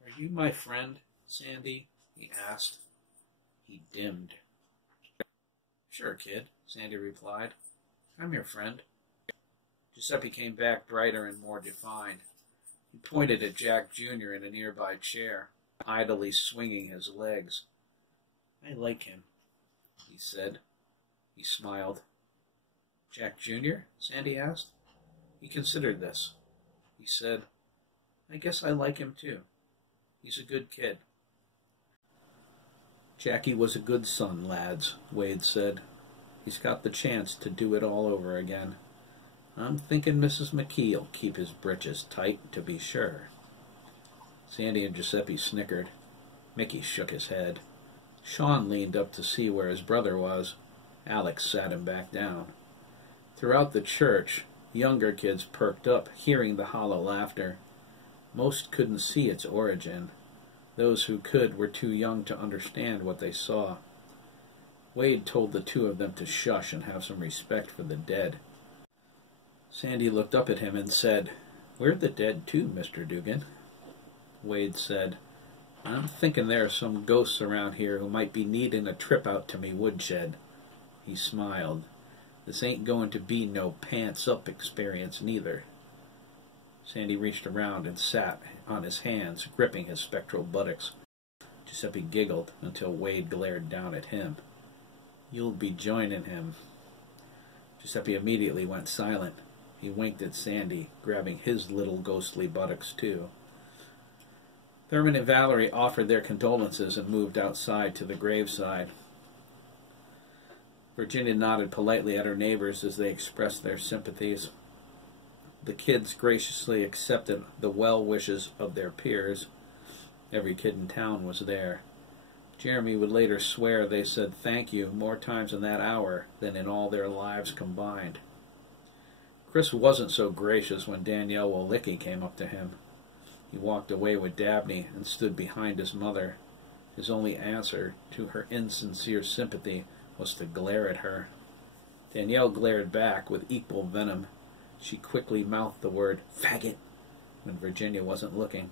"Are you my friend, Sandy?" he asked. He dimmed. "Sure, kid," Sandy replied. "I'm your friend." Giuseppe came back brighter and more defined. He pointed at Jack Jr. in a nearby chair, idly swinging his legs. "I like him," he said. He smiled. "Jack Jr.?" Sandy asked. He considered this. He said, "I guess I like him too. He's a good kid." "Jackie was a good son, lads," Wade said. "He's got the chance to do it all over again. I'm thinking Mrs. McKee'll keep his britches tight, to be sure." Sandy and Giuseppe snickered. Mickey shook his head. Sean leaned up to see where his brother was. Alex sat him back down. Throughout the church, The younger kids perked up, hearing the hollow laughter. Most couldn't see its origin. Those who could were too young to understand what they saw. Wade told the two of them to shush and have some respect for the dead. Sandy looked up at him and said, "We're the dead too, Mr. Dugan." Wade said, "I'm thinking there are some ghosts around here who might be needing a trip out to me woodshed." He smiled. "This ain't going to be no pants-up experience neither." Sandy reached around and sat on his hands, gripping his spectral buttocks. Giuseppe giggled until Wade glared down at him. "You'll be joining him." Giuseppe immediately went silent. He winked at Sandy, grabbing his little ghostly buttocks too. Thurman and Valerie offered their condolences and moved outside to the graveside. Virginia nodded politely at her neighbors as they expressed their sympathies. The kids graciously accepted the well wishes of their peers. Every kid in town was there. Jeremy would later swear they said thank you more times in that hour than in all their lives combined. Chris wasn't so gracious when Danielle Wolicki came up to him. He walked away with Dabney and stood behind his mother. His only answer to her insincere sympathy was to glare at her. Danielle glared back with equal venom. She quickly mouthed the word "faggot" when Virginia wasn't looking.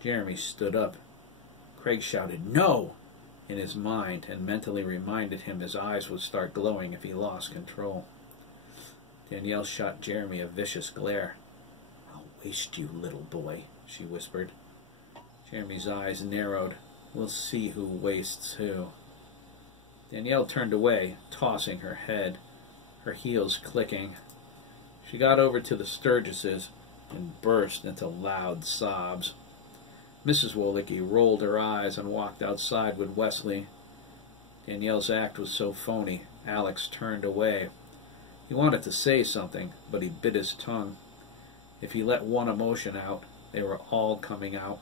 Jeremy stood up. Craig shouted "no" in his mind and mentally reminded him his eyes would start glowing if he lost control. Danielle shot Jeremy a vicious glare. "I'll waste you, little boy," she whispered. Jeremy's eyes narrowed. "We'll see who wastes who." Danielle turned away, tossing her head, her heels clicking. She got over to the Sturgesses and burst into loud sobs. Mrs. Wolicki rolled her eyes and walked outside with Wesley. Danielle's act was so phony, Alex turned away. He wanted to say something, but he bit his tongue. If he let one emotion out, they were all coming out.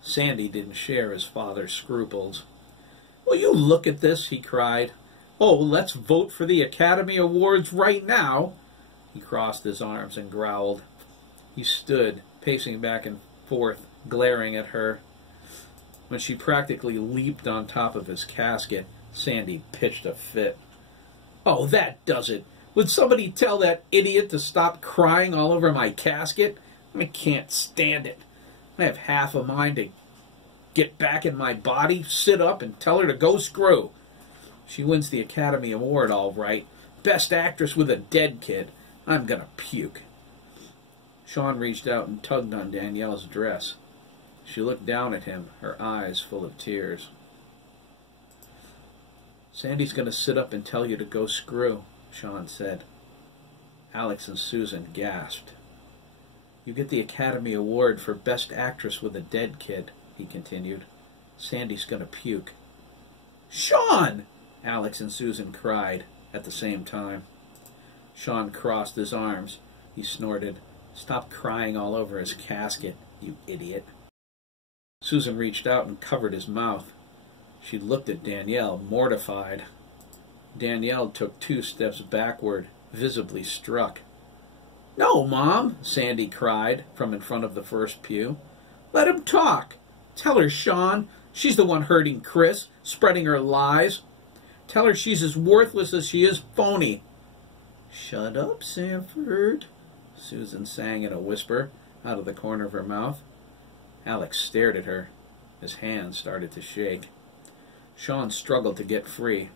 Sandy didn't share his father's scruples. "Will you look at this?" he cried. "Oh, let's vote for the Academy Awards right now." He crossed his arms and growled. He stood, pacing back and forth, glaring at her. When she practically leaped on top of his casket, Sandy pitched a fit. "Oh, that does it. Would somebody tell that idiot to stop crying all over my casket? I can't stand it. I have half a mind to get back in my body, sit up, and tell her to go screw. She wins the Academy Award, all right. Best Actress with a Dead Kid. I'm gonna puke." Sean reached out and tugged on Danielle's dress. She looked down at him, her eyes full of tears. "Sandy's going to sit up and tell you to go screw," Sean said. Alex and Susan gasped. "You get the Academy Award for Best Actress with a Dead Kid," he continued. "Sandy's going to puke." "Sean!" Alex and Susan cried at the same time. Sean crossed his arms. He snorted, "Stop crying all over his casket, you idiot." Susan reached out and covered his mouth. She looked at Danielle, mortified. Danielle took 2 steps backward, visibly struck. "No, Mom," Sandy cried from in front of the first pew. "Let him talk. Tell her, Sean. She's the one hurting Chris, spreading her lies. Tell her she's as worthless as she is phony." "Shut up, Sanford," Susan sang in a whisper out of the corner of her mouth. Alex stared at her. His hands started to shake. Sean struggled to get free.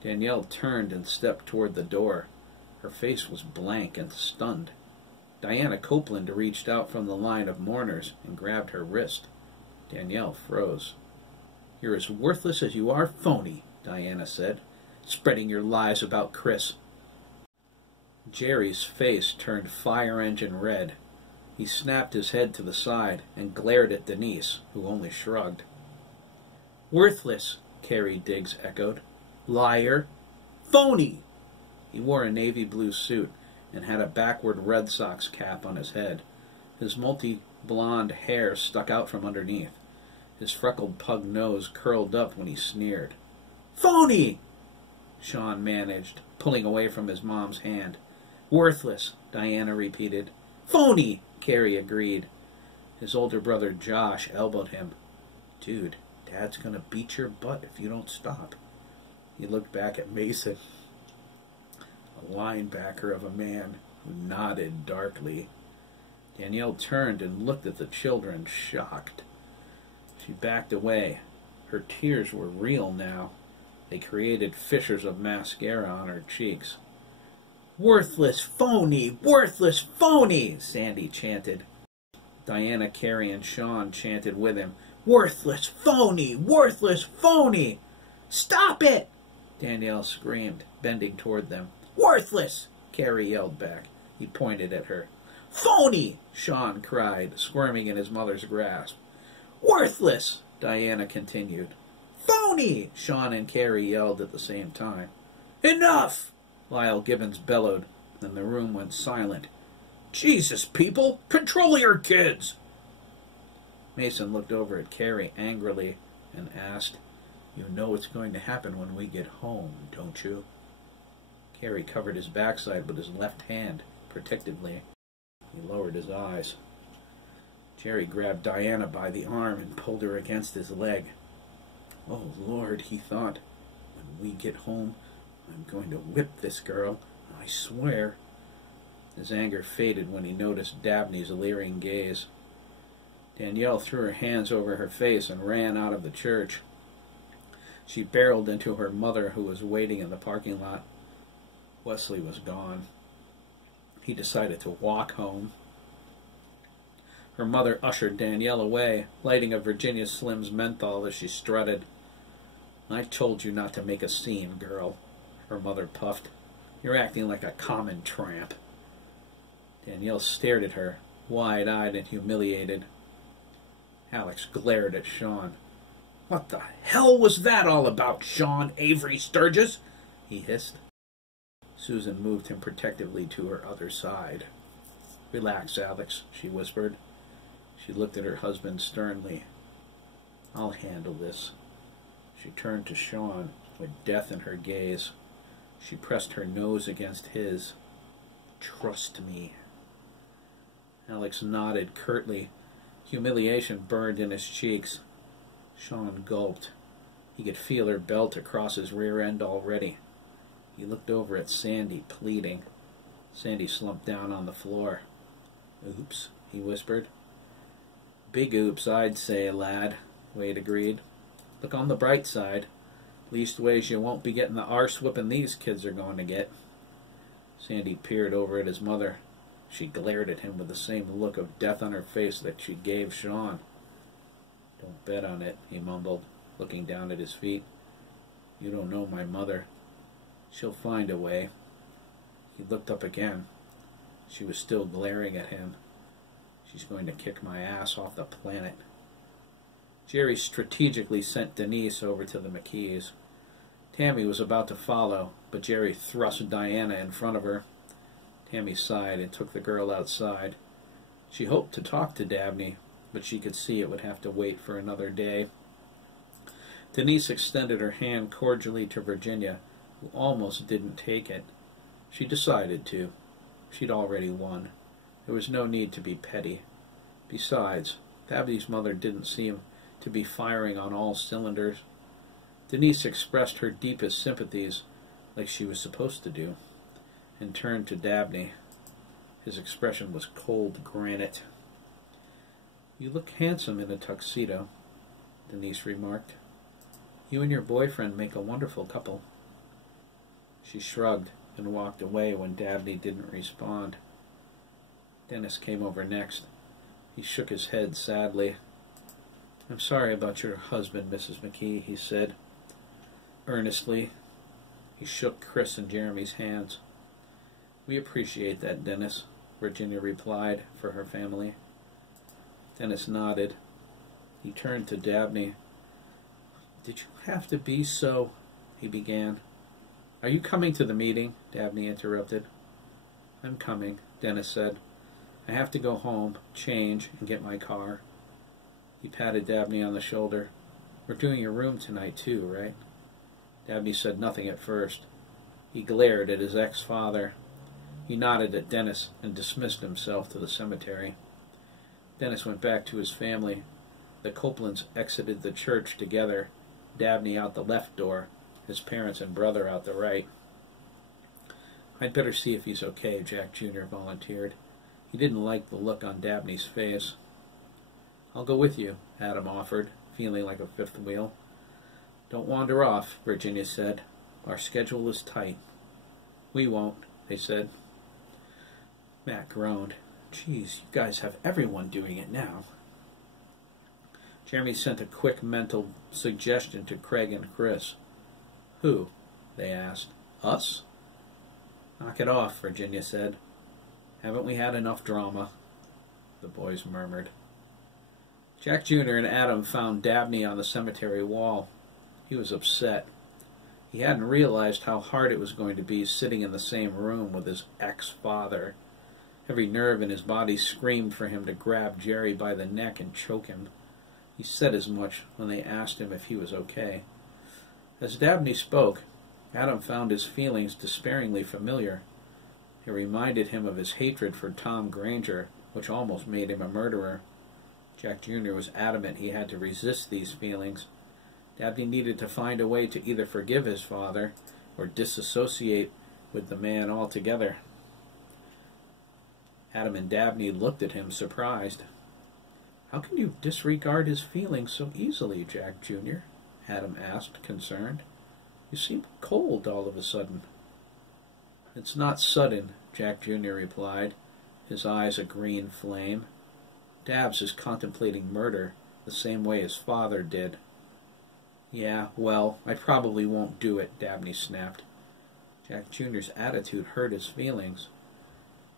Danielle turned and stepped toward the door. Her face was blank and stunned. Diana Copeland reached out from the line of mourners and grabbed her wrist. Danielle froze. "You're as worthless as you are phony," Diana said, "spreading your lies about Chris." Jerry's face turned fire engine red. He snapped his head to the side and glared at Denise, who only shrugged. "Worthless," Carrie Diggs echoed. "Liar. Phony." He wore a navy blue suit and had a backward Red Sox cap on his head. His multi-blonde hair stuck out from underneath. His freckled pug nose curled up when he sneered. "Phony!" Sean managed, pulling away from his mom's hand. Worthless, Diana repeated. Phony, Carrie agreed. His older brother Josh elbowed him. Dude, Dad's gonna beat your butt if you don't stop. He looked back at Mason, a linebacker of a man who nodded darkly. Danielle turned and looked at the children, shocked. She backed away. Her tears were real now. They created fissures of mascara on her cheeks. Worthless phony! Worthless phony! Sandy chanted. Diana, Carrie, and Sean chanted with him. Worthless phony! Worthless phony! Stop it! Danielle screamed, bending toward them. Worthless! Carrie yelled back. He pointed at her. Phony! Sean cried, squirming in his mother's grasp. Worthless! Diana continued. Phony! Sean and Carrie yelled at the same time. Enough! Lyle Gibbons bellowed, and the room went silent. Jesus, people! Control your kids! Mason looked over at Carrie angrily and asked, You know what's going to happen when we get home, don't you? Carrie covered his backside with his left hand, protectively. He lowered his eyes. Jerry grabbed Diana by the arm and pulled her against his leg. Oh, Lord, he thought. When we get home, I'm going to whip this girl, I swear. His anger faded when he noticed Dabney's leering gaze. Danielle threw her hands over her face and ran out of the church. She barreled into her mother, who was waiting in the parking lot. Wesley was gone. He decided to walk home. Her mother ushered Danielle away, lighting a Virginia Slim's menthol as she strutted. I told you not to make a scene, girl, her mother puffed. You're acting like a common tramp. Danielle stared at her, wide-eyed and humiliated. Alex glared at Sean. What the hell was that all about, Sean Avery Sturgess? He hissed. Susan moved him protectively to her other side. Relax, Alex, she whispered. She looked at her husband sternly. I'll handle this. She turned to Sean with death in her gaze. She pressed her nose against his. Trust me. Alex nodded curtly. Humiliation burned in his cheeks. Sean gulped. He could feel her belt across his rear end already. He looked over at Sandy, pleading. Sandy slumped down on the floor. Oops, he whispered. Big oops, I'd say, lad, Wade agreed. Look on the bright side. Leastways, you won't be getting the arse-whipping these kids are going to get. Sandy peered over at his mother. She glared at him with the same look of death on her face that she gave Sean. Don't bet on it, he mumbled, looking down at his feet. You don't know my mother. She'll find a way. He looked up again. She was still glaring at him. She's going to kick my ass off the planet. Jerry strategically sent Denise over to the McKees. Tammy was about to follow, but Jerry thrust Diana in front of her. Tammy sighed and took the girl outside. She hoped to talk to Dabney, but she could see it would have to wait for another day. Denise extended her hand cordially to Virginia, who almost didn't take it. She decided to. She'd already won. There was no need to be petty. Besides, Dabney's mother didn't seem to be firing on all cylinders. Denise expressed her deepest sympathies, like she was supposed to do, and turned to Dabney. His expression was cold granite. You look handsome in a tuxedo, Denise remarked. You and your boyfriend make a wonderful couple. She shrugged and walked away when Dabney didn't respond. Dennis came over next. He shook his head sadly. I'm sorry about your husband, Mrs. McKee, he said. Earnestly, he shook Chris and Jeremy's hands. We appreciate that, Dennis, Virginia replied for her family. Dennis nodded. He turned to Dabney. Did you have to be so? He began. Are you coming to the meeting? Dabney interrupted. I'm coming, Dennis said. I have to go home, change, and get my car. He patted Dabney on the shoulder. We're doing your room tonight, too, right? Dabney said nothing at first. He glared at his ex-father. He nodded at Dennis and dismissed himself to the cemetery. Dennis went back to his family. The Copelands exited the church together, Dabney out the left door, his parents and brother out the right. "I'd better see if he's okay," Jack Jr. volunteered. He didn't like the look on Dabney's face. "I'll go with you," Adam offered, feeling like a fifth wheel. "Don't wander off," Virginia said. "Our schedule is tight." "We won't," they said. Matt groaned. "Geez, you guys have everyone doing it now." Jeremy sent a quick mental suggestion to Craig and Chris. "Who?" they asked. "Us?" "Knock it off," Virginia said. "Haven't we had enough drama?" The boys murmured. Jack Jr. and Adam found Dabney on the cemetery wall. He was upset. He hadn't realized how hard it was going to be sitting in the same room with his ex-father. Every nerve in his body screamed for him to grab Jerry by the neck and choke him. He said as much when they asked him if he was okay. As Dabney spoke, Adam found his feelings despairingly familiar. It reminded him of his hatred for Tom Granger, which almost made him a murderer. Jack Jr. was adamant he had to resist these feelings. Dabney needed to find a way to either forgive his father or disassociate with the man altogether. Adam and Dabney looked at him, surprised. "How can you disregard his feelings so easily, Jack Jr.?" Adam asked, concerned. "You seem cold all of a sudden." "It's not sudden," Jack Jr. replied, his eyes a green flame. "Dabbs is contemplating murder the same way his father did." "Yeah, well, I probably won't do it," Dabney snapped. Jack Jr.'s attitude hurt his feelings.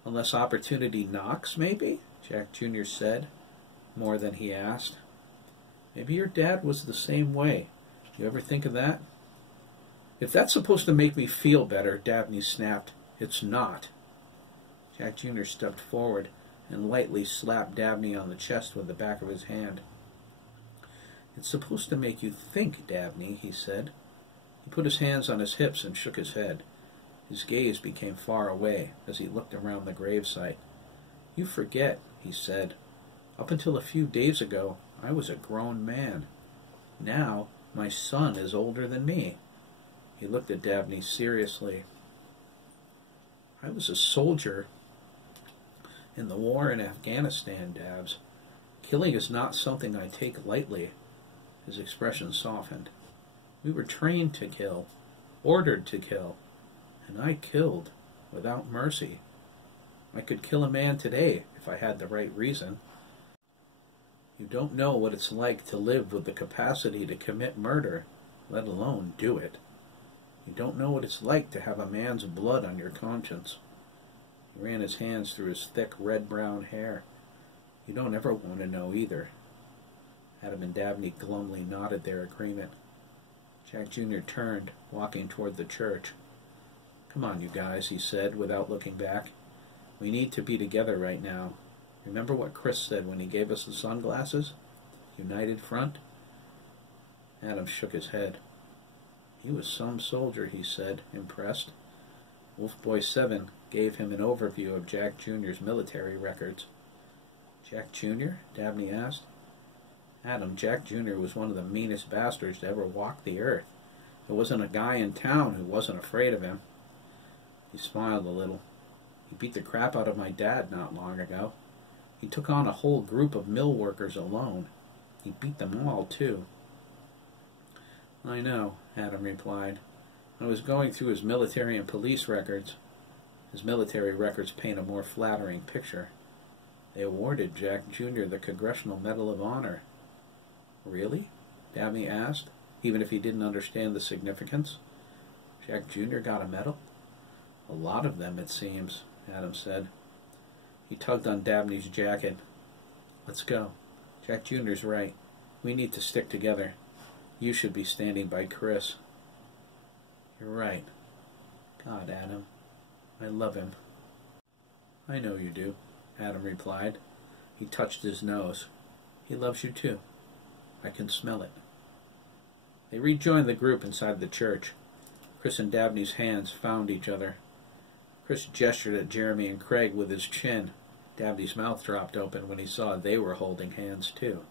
"Unless opportunity knocks, maybe?" Jack Jr. said, more than he asked. "Maybe your dad was the same way. You ever think of that?" "If that's supposed to make me feel better," Dabney snapped, "it's not." Jack Jr. stepped forward and lightly slapped Dabney on the chest with the back of his hand. "It's supposed to make you think, Dabney," he said. He put his hands on his hips and shook his head. His gaze became far away as he looked around the gravesite. "You forget," he said. "Up until a few days ago, I was a grown man. Now, my son is older than me." He looked at Dabney seriously. "I was a soldier in the war in Afghanistan, Dabbs. Killing is not something I take lightly." His expression softened. "We were trained to kill, ordered to kill, and I killed without mercy. I could kill a man today if I had the right reason. You don't know what it's like to live with the capacity to commit murder, let alone do it. You don't know what it's like to have a man's blood on your conscience." He ran his hands through his thick red-brown hair. "You don't ever want to know either." Adam and Dabney glumly nodded their agreement. Jack Jr. turned, walking toward the church. "Come on, you guys," he said, without looking back. "We need to be together right now. Remember what Chris said when he gave us the sunglasses? United front?" Adam shook his head. "He was some soldier," he said, impressed. Wolf Boy 7 gave him an overview of Jack Jr.'s military records. "Jack Jr.?" Dabney asked. "Adam, Jack Jr. was one of the meanest bastards to ever walk the earth. There wasn't a guy in town who wasn't afraid of him." He smiled a little. "He beat the crap out of my dad not long ago. He took on a whole group of mill workers alone. He beat them all, too." "I know," Adam replied. "I was going through his military and police records. His military records paint a more flattering picture. They awarded Jack Jr. the Congressional Medal of Honor." "Really?" Dabney asked, even if he didn't understand the significance. "Jack Jr. got a medal?" "A lot of them, it seems," Adam said. He tugged on Dabney's jacket. "Let's go. Jack Jr.'s right. We need to stick together. You should be standing by Chris." "You're right. God, Adam, I love him." "I know you do," Adam replied. He touched his nose. "He loves you too. I can smell it." They rejoined the group inside the church. Chris and Dabney's hands found each other. Chris gestured at Jeremy and Craig with his chin. Dabney's mouth dropped open when he saw they were holding hands too.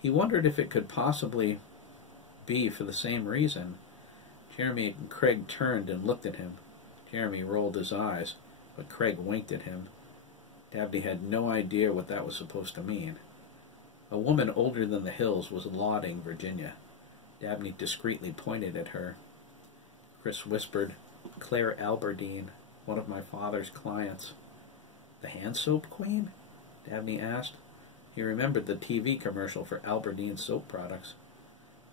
He wondered if it could possibly be for the same reason. Jeremy and Craig turned and looked at him. Jeremy rolled his eyes, but Craig winked at him. Dabney had no idea what that was supposed to mean. A woman older than the Hills was lauding Virginia. Dabney discreetly pointed at her. Chris whispered, "Claire Alberdine, one of my father's clients." "The hand soap queen?" Dabney asked. He remembered the TV commercial for Alberdine soap products.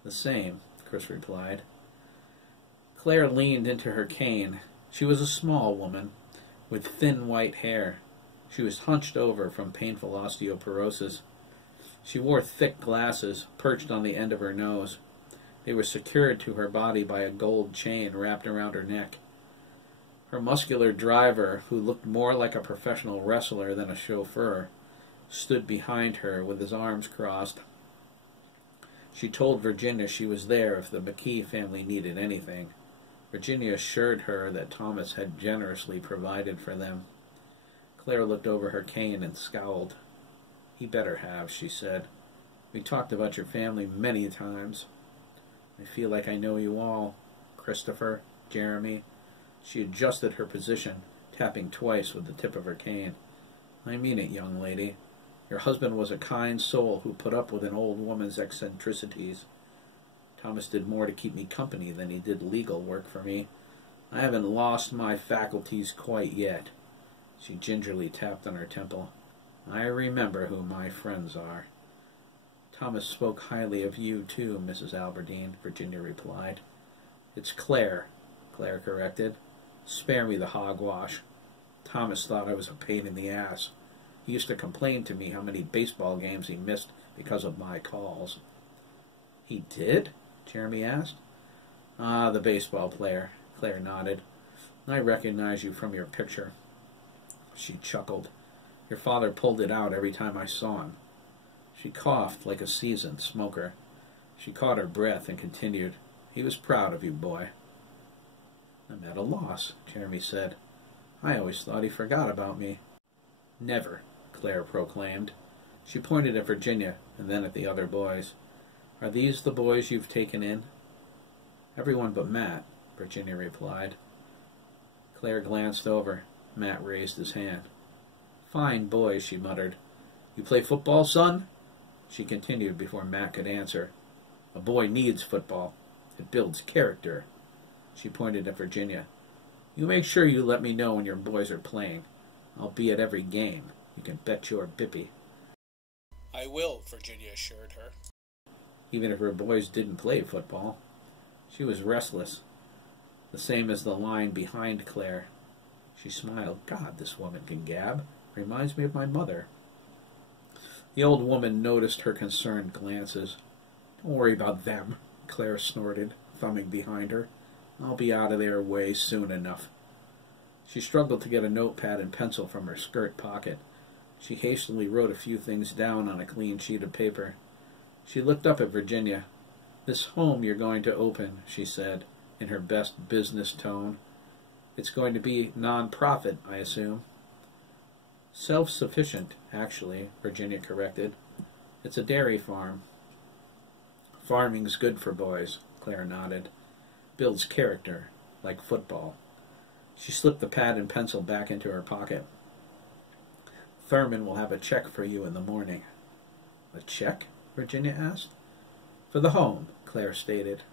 "The same," Chris replied. Claire leaned into her cane. She was a small woman, with thin white hair. She was hunched over from painful osteoporosis. She wore thick glasses, perched on the end of her nose. They were secured to her body by a gold chain wrapped around her neck. Her muscular driver, who looked more like a professional wrestler than a chauffeur, stood behind her with his arms crossed. She told Virginia she was there if the McKee family needed anything. Virginia assured her that Thomas had generously provided for them. Claire looked over her cane and scowled. "He better have," she said. "We talked about your family many times. I feel like I know you all. Christopher, Jeremy." She adjusted her position, tapping twice with the tip of her cane. "I mean it, young lady. Your husband was a kind soul who put up with an old woman's eccentricities. Thomas did more to keep me company than he did legal work for me. I haven't lost my faculties quite yet." She gingerly tapped on her temple. "I remember who my friends are." "Thomas spoke highly of you, too, Mrs. Alberdine," Virginia replied. "It's Claire," Claire corrected. "Spare me the hogwash. Thomas thought I was a pain in the ass. He used to complain to me how many baseball games he missed because of my calls." "He did?" Jeremy asked. "Ah, the baseball player," Claire nodded. "I recognize you from your picture." She chuckled. "Your father pulled it out every time I saw him." She coughed like a seasoned smoker. She caught her breath and continued, "He was proud of you, boy." "I'm at a loss," Jeremy said. "I always thought he forgot about me." "Never," Claire proclaimed. She pointed at Virginia and then at the other boys. "Are these the boys you've taken in?" "Everyone but Matt," Virginia replied. Claire glanced over. Matt raised his hand. "Fine boys," she muttered. "You play football, son?" She continued before Matt could answer. "A boy needs football. It builds character." She pointed at Virginia. "You make sure you let me know when your boys are playing. I'll be at every game. You can bet your bippy." "I will," Virginia assured her. Even if her boys didn't play football. She was restless, the same as the line behind Claire. She smiled. "God, this woman can gab. Reminds me of my mother." The old woman noticed her concerned glances. "Don't worry about them," Claire snorted, thumbing behind her. "I'll be out of their way soon enough." She struggled to get a notepad and pencil from her skirt pocket. She hastily wrote a few things down on a clean sheet of paper. She looked up at Virginia. "This home you're going to open," she said, in her best business tone. "It's going to be non-profit, I assume." "Self-sufficient, actually," Virginia corrected. "It's a dairy farm." "Farming's good for boys," Claire nodded. "Builds character, like football." She slipped the pad and pencil back into her pocket. "Thurman will have a check for you in the morning." "A check?" Virginia asked. "For the home," Claire stated.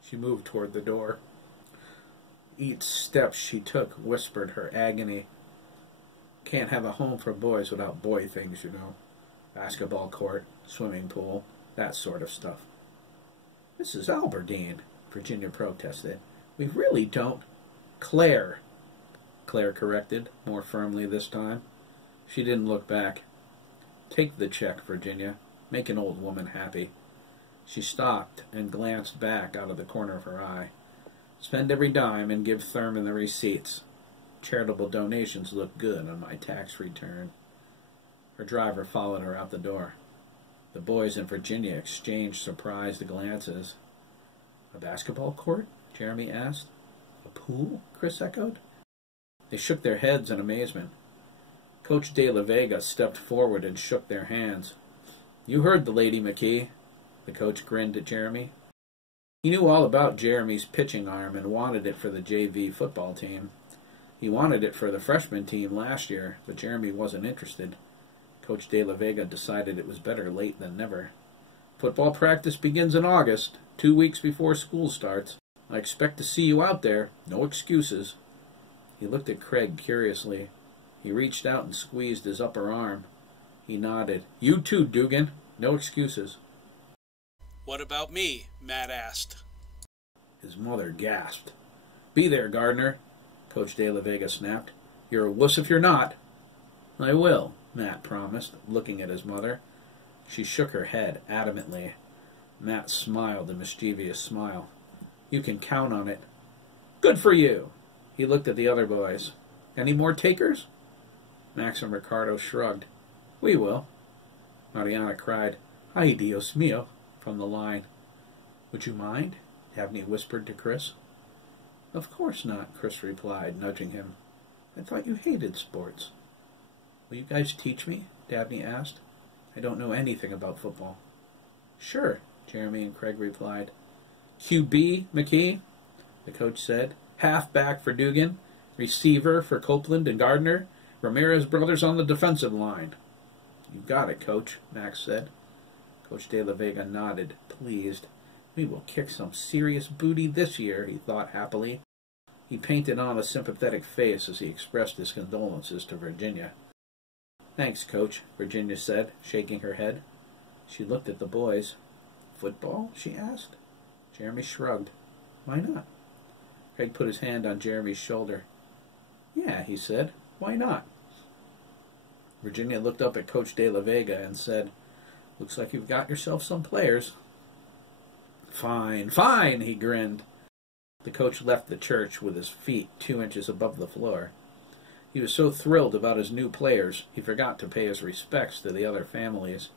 She moved toward the door. Each step she took whispered her agony. "Can't have a home for boys without boy things, you know. Basketball court, swimming pool, that sort of stuff." "Mrs. Alberdine," Virginia protested. "We really don't—" "Claire," Claire corrected, more firmly this time. She didn't look back. "Take the check, Virginia. Make an old woman happy." She stopped and glanced back out of the corner of her eye. "Spend every dime and give Thurman the receipts. Charitable donations look good on my tax return." Her driver followed her out the door. The boys and Virginia exchanged surprised glances. "A basketball court?" Jeremy asked. "A pool?" Chris echoed. They shook their heads in amazement. Coach De La Vega stepped forward and shook their hands. "You heard the lady, McKee." The coach grinned at Jeremy. He knew all about Jeremy's pitching arm and wanted it for the JV football team. He wanted it for the freshman team last year, but Jeremy wasn't interested. Coach De La Vega decided it was better late than never. "Football practice begins in August, 2 weeks before school starts. I expect to see you out there. No excuses." He looked at Craig curiously. He reached out and squeezed his upper arm. He nodded. "You too, Dugan. No excuses." "What about me?" Matt asked. His mother gasped. "Be there, Gardner," Coach De La Vega snapped. "You're a wuss if you're not." "I will," Matt promised, looking at his mother. She shook her head adamantly. Matt smiled a mischievous smile. "You can count on it." "Good for you." He looked at the other boys. "Any more takers?" Max and Ricardo shrugged. "We will." Mariana cried, "Ay, Dios mío," from the line. "Would you mind?" Dabney whispered to Chris. "Of course not," Chris replied, nudging him. "I thought you hated sports." "Will you guys teach me?" Dabney asked. "I don't know anything about football." "Sure," Jeremy and Craig replied. "QB, McKee," the coach said. "Halfback for Dugan. Receiver for Copeland and Gardner. Ramirez brothers on the defensive line." "You got it, Coach," Max said. Coach De La Vega nodded, pleased. "We will kick some serious booty this year," he thought happily. He painted on a sympathetic face as he expressed his condolences to Virginia. "Thanks, Coach," Virginia said, shaking her head. She looked at the boys. "Football?" she asked. Jeremy shrugged. "Why not?" Craig put his hand on Jeremy's shoulder. "Yeah," he said. "Why not?" Virginia looked up at Coach De La Vega and said, "Looks like you've got yourself some players." "Fine, fine," he grinned. The coach left the church with his feet 2 inches above the floor. He was so thrilled about his new players, he forgot to pay his respects to the other families.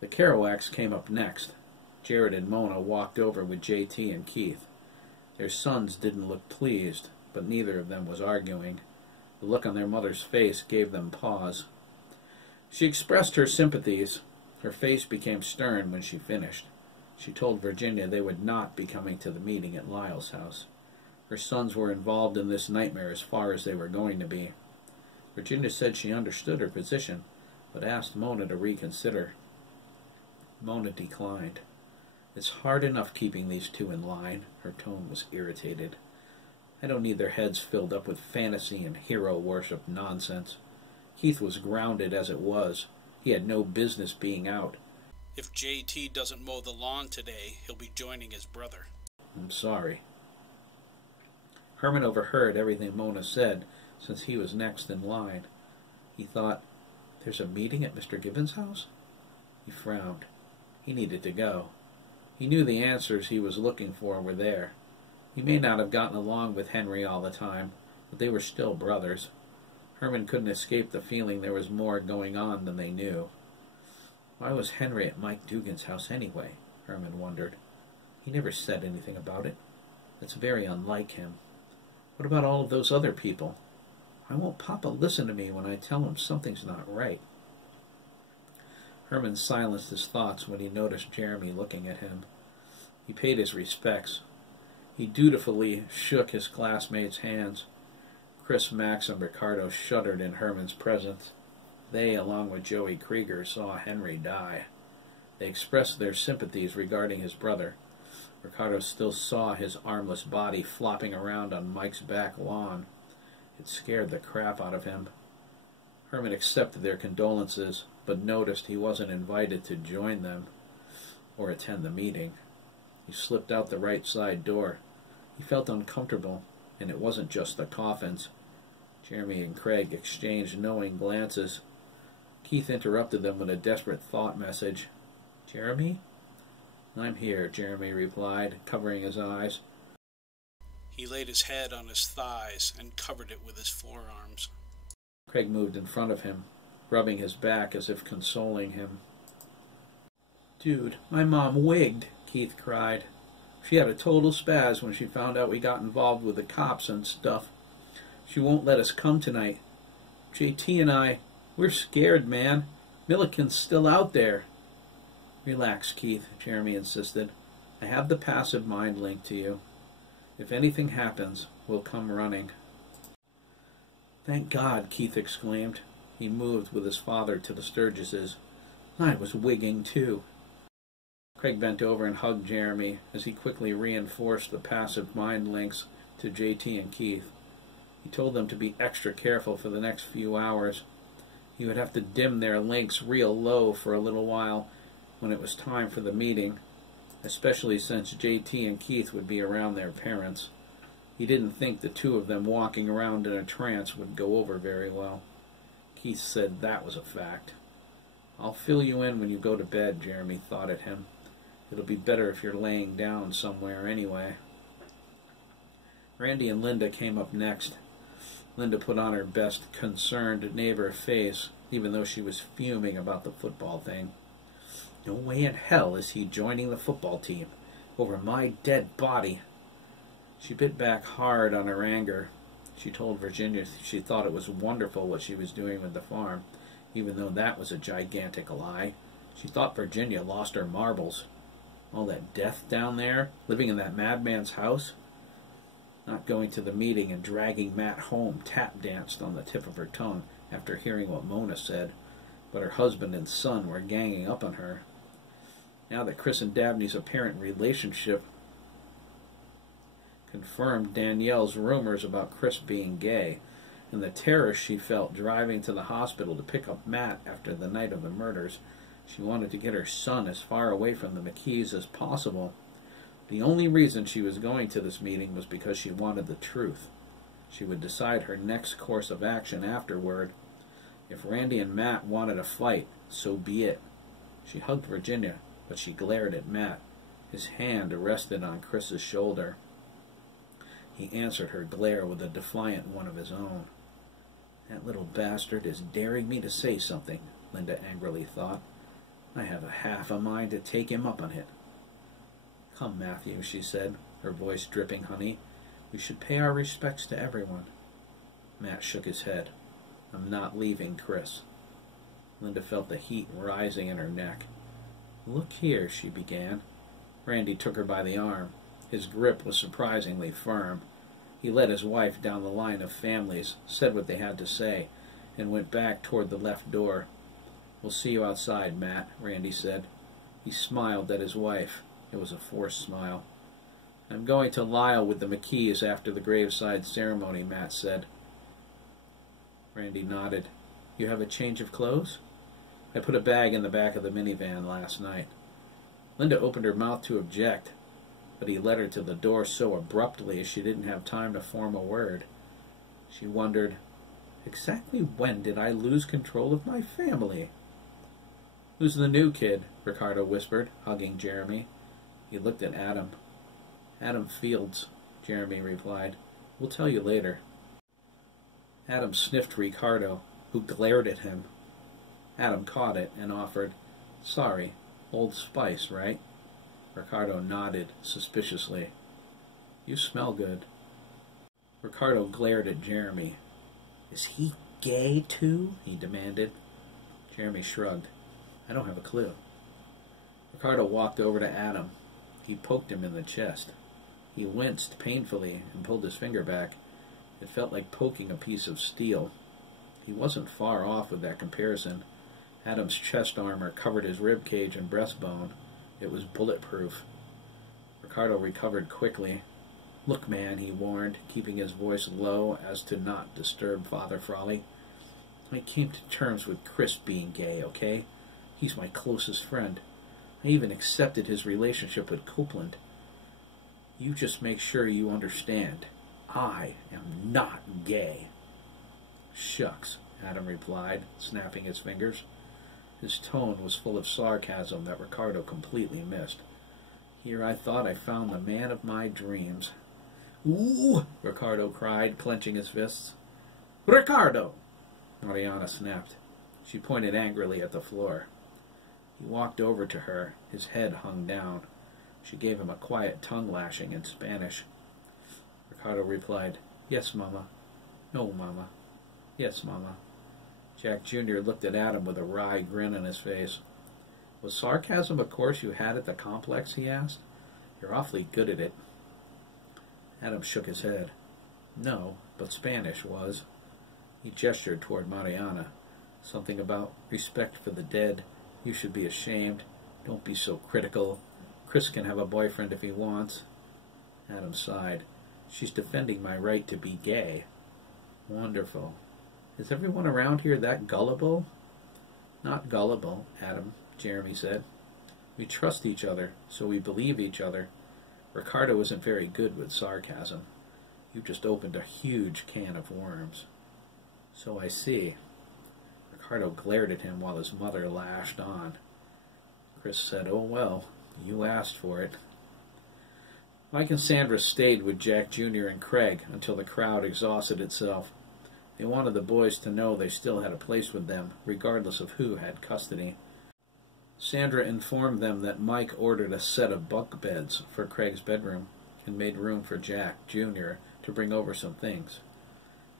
The Kerouacs came up next. Jared and Mona walked over with JT and Keith. Their sons didn't look pleased, but neither of them was arguing. The look on their mother's face gave them pause. She expressed her sympathies. Her face became stern when she finished. She told Virginia they would not be coming to the meeting at Lyle's house. Her sons were involved in this nightmare as far as they were going to be. Virginia said she understood her position, but asked Mona to reconsider. Mona declined. "It's hard enough keeping these two in line." Her tone was irritated. "I don't need their heads filled up with fantasy and hero worship nonsense. Keith was grounded as it was. He had no business being out." "If JT doesn't mow the lawn today, he'll be joining his brother." "I'm sorry." Herman overheard everything Mona said, since he was next in line. He thought, "There's a meeting at Mr. Gibbons' house?" He frowned. He needed to go. He knew the answers he was looking for were there. He may not have gotten along with Henry all the time, but they were still brothers. Herman couldn't escape the feeling there was more going on than they knew. Why was Henry at Mike Dugan's house anyway? Herman wondered. He never said anything about it. That's very unlike him. What about all of those other people? Why won't Papa listen to me when I tell him something's not right? Herman silenced his thoughts when he noticed Jeremy looking at him. He paid his respects. He dutifully shook his classmates' hands. Chris, Max, and Ricardo shuddered in Herman's presence. They, along with Joey Krieger, saw Henry die. They expressed their sympathies regarding his brother. Ricardo still saw his armless body flopping around on Mike's back lawn. It scared the crap out of him. Herman accepted their condolences, but noticed he wasn't invited to join them or attend the meeting. He slipped out the right side door. He felt uncomfortable, and it wasn't just the coffins. Jeremy and Craig exchanged knowing glances. Keith interrupted them with a desperate thought message. "Jeremy?" "I'm here," Jeremy replied, covering his eyes. He laid his head on his thighs and covered it with his forearms. Craig moved in front of him, rubbing his back as if consoling him. "Dude, my mom wigged," Keith cried. "She had a total spaz when she found out we got involved with the cops and stuff. She won't let us come tonight. JT and I, we're scared, man. Milliken's still out there. Relax, Keith, Jeremy insisted. I have the passive mind link to you. If anything happens, we'll come running. Thank God, Keith exclaimed. He moved with his father to the Sturgesses. I was wigging, too. Craig bent over and hugged Jeremy as he quickly reinforced the passive mind links to JT and Keith. He told them to be extra careful for the next few hours. He would have to dim their links real low for a little while when it was time for the meeting, especially since JT and Keith would be around their parents. He didn't think the two of them walking around in a trance would go over very well. Keith said that was a fact. I'll fill you in when you go to bed, Jeremy thought at him. It'll be better if you're laying down somewhere anyway. Randy and Linda came up next. Linda put on her best concerned neighbor face, even though she was fuming about the football thing. No way in hell is he joining the football team over my dead body. She bit back hard on her anger. She told Virginia she thought it was wonderful what she was doing with the farm, even though that was a gigantic lie. She thought Virginia lost her marbles. All that death down there, living in that madman's house. Not going to the meeting and dragging Matt home tap-danced on the tip of her tongue after hearing what Mona said, but her husband and son were ganging up on her. Now that Chris and Dabney's apparent relationship confirmed Danielle's rumors about Chris being gay, and the terror she felt driving to the hospital to pick up Matt after the night of the murders, she wanted to get her son as far away from the McKees as possible. The only reason she was going to this meeting was because she wanted the truth. She would decide her next course of action afterward. If Randy and Matt wanted a fight, so be it. She hugged Virginia, but she glared at Matt. His hand rested on Chris's shoulder. He answered her glare with a defiant one of his own. That little bastard is daring me to say something, Linda angrily thought. I have half a mind to take him up on it. Come, Matthew, she said, her voice dripping honey. We should pay our respects to everyone. Matt shook his head. I'm not leaving Chris. Linda felt the heat rising in her neck. Look here, she began. Randy took her by the arm. His grip was surprisingly firm. He led his wife down the line of families, said what they had to say, and went back toward the left door. We'll see you outside, Matt, Randy said. He smiled at his wife. It was a forced smile. I'm going to Lyle with the McKees after the graveside ceremony, Matt said. Randy nodded. You have a change of clothes? I put a bag in the back of the minivan last night. Linda opened her mouth to object, but he led her to the door so abruptly she didn't have time to form a word. She wondered, exactly when did I lose control of my family? Who's the new kid? Ricardo whispered, hugging Jeremy. He looked at Adam. Adam Fields, Jeremy replied. We'll tell you later. Adam sniffed Ricardo, who glared at him. Adam caught it and offered, Sorry, Old Spice, right? Ricardo nodded suspiciously. You smell good. Ricardo glared at Jeremy. Is he gay, too? He demanded. Jeremy shrugged. I don't have a clue. Ricardo walked over to Adam. He poked him in the chest. He winced painfully and pulled his finger back. It felt like poking a piece of steel. He wasn't far off with that comparison. Adam's chest armor covered his rib cage and breastbone. It was bulletproof. Ricardo recovered quickly. Look, man, he warned, keeping his voice low as to not disturb Father Frawley. I came to terms with Chris being gay, okay? He's my closest friend. I even accepted his relationship with Copeland. You just make sure you understand. I am not gay. Shucks, Adam replied, snapping his fingers. His tone was full of sarcasm that Ricardo completely missed. Here I thought I found the man of my dreams. Ooh! Ricardo cried, clenching his fists. Ricardo! Mariana snapped. She pointed angrily at the floor. He walked over to her, his head hung down. She gave him a quiet tongue lashing in Spanish. Ricardo replied, Yes, Mama. No, Mama. Yes, Mama. Jack Jr. looked at Adam with a wry grin on his face. Was sarcasm a course you had at the complex, he asked. You're awfully good at it. Adam shook his head. No, but Spanish was. He gestured toward Mariana. Something about respect for the dead. You should be ashamed. Don't be so critical. Chris can have a boyfriend if he wants. Adam sighed. She's defending my right to be gay. Wonderful. Is everyone around here that gullible? Not gullible, Adam, Jeremy said. We trust each other, so we believe each other. Ricardo isn't very good with sarcasm. You just opened a huge can of worms. So I see. Ricardo glared at him while his mother lashed on. Chris said, oh well, you asked for it. Mike and Sandra stayed with Jack Jr. and Craig until the crowd exhausted itself. They wanted the boys to know they still had a place with them, regardless of who had custody. Sandra informed them that Mike ordered a set of bunk beds for Craig's bedroom and made room for Jack Jr. to bring over some things.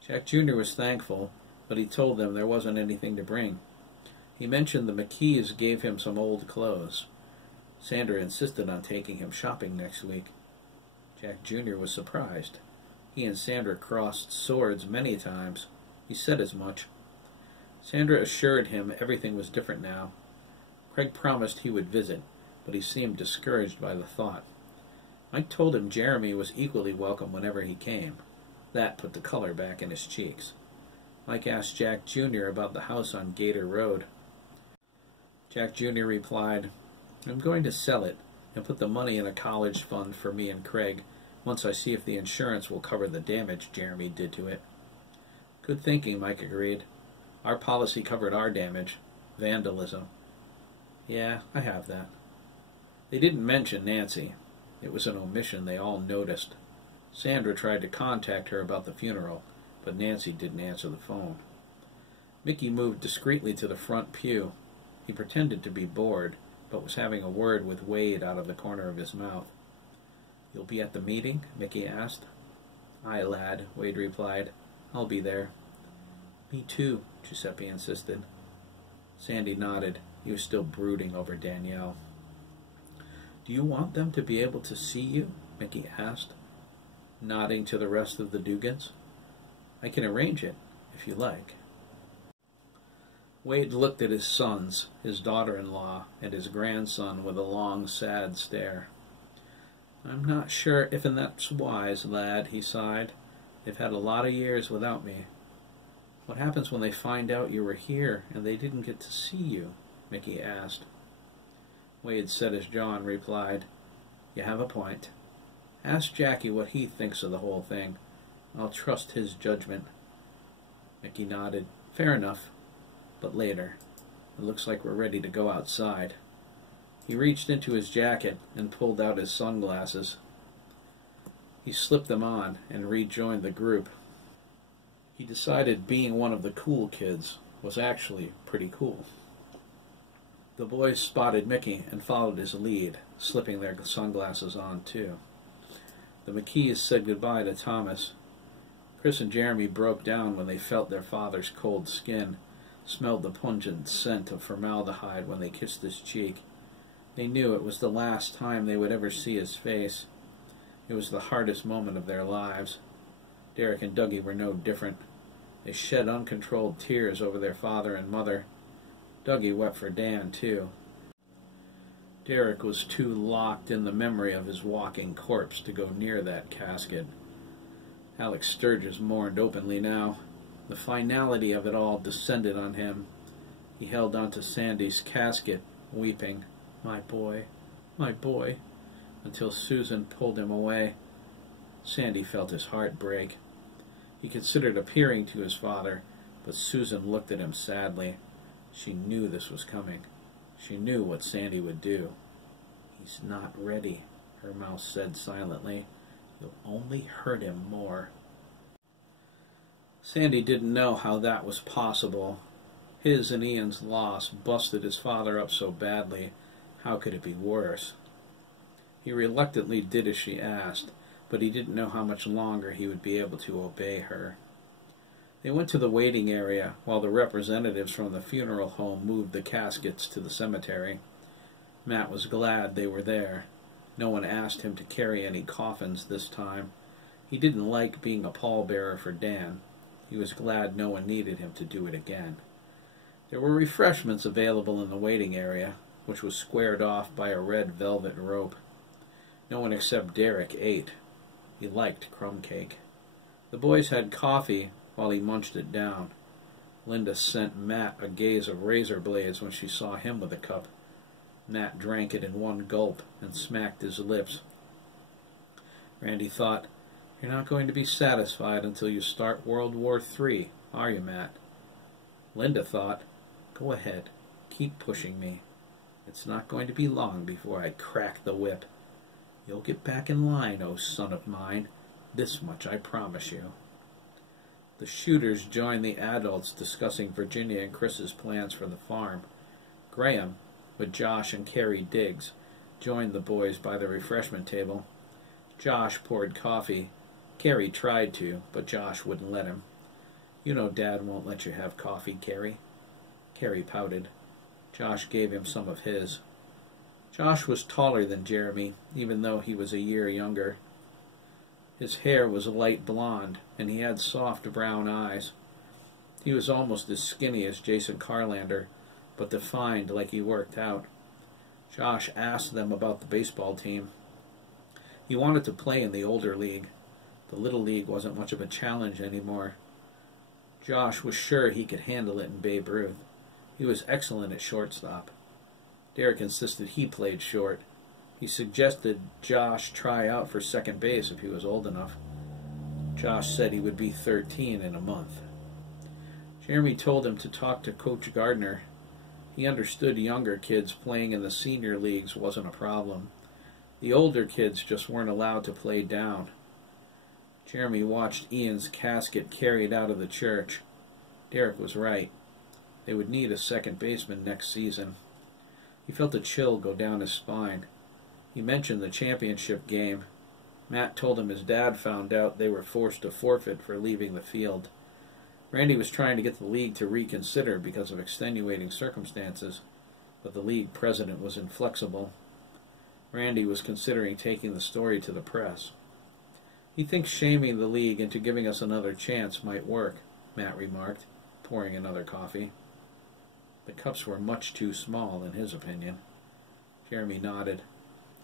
Jack Jr. was thankful, but he told them there wasn't anything to bring. He mentioned the McKees gave him some old clothes. Sandra insisted on taking him shopping next week. Jack Jr. was surprised. He and Sandra crossed swords many times. He said as much. Sandra assured him everything was different now. Craig promised he would visit, but he seemed discouraged by the thought. Mike told him Jeremy was equally welcome whenever he came. That put the color back in his cheeks. Mike asked Jack Jr. about the house on Gator Road. Jack Jr. replied, I'm going to sell it and put the money in a college fund for me and Craig once I see if the insurance will cover the damage Jeremy did to it. Good thinking, Mike agreed. Our policy covered our damage, vandalism. Yeah, I have that. They didn't mention Nancy. It was an omission they all noticed. Sandra tried to contact her about the funeral, but Nancy didn't answer the phone. Mickey moved discreetly to the front pew. He pretended to be bored, but was having a word with Wade out of the corner of his mouth. You'll be at the meeting? Mickey asked. Aye, lad, Wade replied. I'll be there. Me too, Giuseppe insisted. Sandy nodded. He was still brooding over Danielle. Do you want them to be able to see you? Mickey asked, nodding to the rest of the Dugans. I can arrange it, if you like. Wade looked at his sons, his daughter-in-law, and his grandson with a long, sad stare. I'm not sure if that's wise, lad, he sighed. They've had a lot of years without me. What happens when they find out you were here and they didn't get to see you? Mickey asked. Wade said as John replied, You have a point. Ask Jackie what he thinks of the whole thing. I'll trust his judgment. Mickey nodded. Fair enough. But later. It looks like we're ready to go outside. He reached into his jacket and pulled out his sunglasses. He slipped them on and rejoined the group. He decided being one of the cool kids was actually pretty cool. The boys spotted Mickey and followed his lead, slipping their sunglasses on too. The McKees said goodbye to Thomas. Chris and Jeremy broke down when they felt their father's cold skin, smelled the pungent scent of formaldehyde when they kissed his cheek. They knew it was the last time they would ever see his face. It was the hardest moment of their lives. Derek and Dougie were no different. They shed uncontrolled tears over their father and mother. Dougie wept for Dan, too. Derek was too locked in the memory of his walking corpse to go near that casket. Alex Sturgess mourned openly now. The finality of it all descended on him. He held onto Sandy's casket, weeping, my boy, until Susan pulled him away. Sandy felt his heart break. He considered appearing to his father, but Susan looked at him sadly. She knew this was coming. She knew what Sandy would do. He's not ready, her mouth said silently. You'll only hurt him more. Sandy didn't know how that was possible. His and Ian's loss busted his father up so badly. How could it be worse? He reluctantly did as she asked, but he didn't know how much longer he would be able to obey her. They went to the waiting area while the representatives from the funeral home moved the caskets to the cemetery. Matt was glad they were there. No one asked him to carry any coffins this time. He didn't like being a pallbearer for Dan. He was glad no one needed him to do it again. There were refreshments available in the waiting area, which was squared off by a red velvet rope. No one except Derek ate. He liked crumb cake. The boys had coffee while he munched it down. Linda sent Matt a gaze of razor blades when she saw him with a cup. Matt drank it in one gulp and smacked his lips. Randy thought, "You're not going to be satisfied until you start World War III, are you, Matt?" Linda thought, "Go ahead, keep pushing me. It's not going to be long before I crack the whip. You'll get back in line, oh son of mine. This much I promise you." The shooters joined the adults discussing Virginia and Chris's plans for the farm. Graham, with Josh and Carrie Diggs, joined the boys by the refreshment table. Josh poured coffee. Carrie tried to, but Josh wouldn't let him. "You know Dad won't let you have coffee, Carrie." Carrie pouted. Josh gave him some of his. Josh was taller than Jeremy, even though he was a year younger. His hair was light blonde, and he had soft brown eyes. He was almost as skinny as Jason Carlander, but defined like he worked out. Josh asked them about the baseball team. He wanted to play in the older league. The little league wasn't much of a challenge anymore. Josh was sure he could handle it in Babe Ruth. He was excellent at shortstop. Derek insisted he played short. He suggested Josh try out for second base if he was old enough. Josh said he would be 13 in a month. Jeremy told him to talk to Coach Gardner. He understood younger kids playing in the senior leagues wasn't a problem. The older kids just weren't allowed to play down. Jeremy watched Ian's casket carried out of the church. Derek was right. They would need a second baseman next season. He felt a chill go down his spine. He mentioned the championship game. Matt told him his dad found out they were forced to forfeit for leaving the field. Randy was trying to get the league to reconsider because of extenuating circumstances, but the league president was inflexible. Randy was considering taking the story to the press. "He thinks shaming the league into giving us another chance might work," Matt remarked, pouring another coffee. The cups were much too small, in his opinion. Jeremy nodded.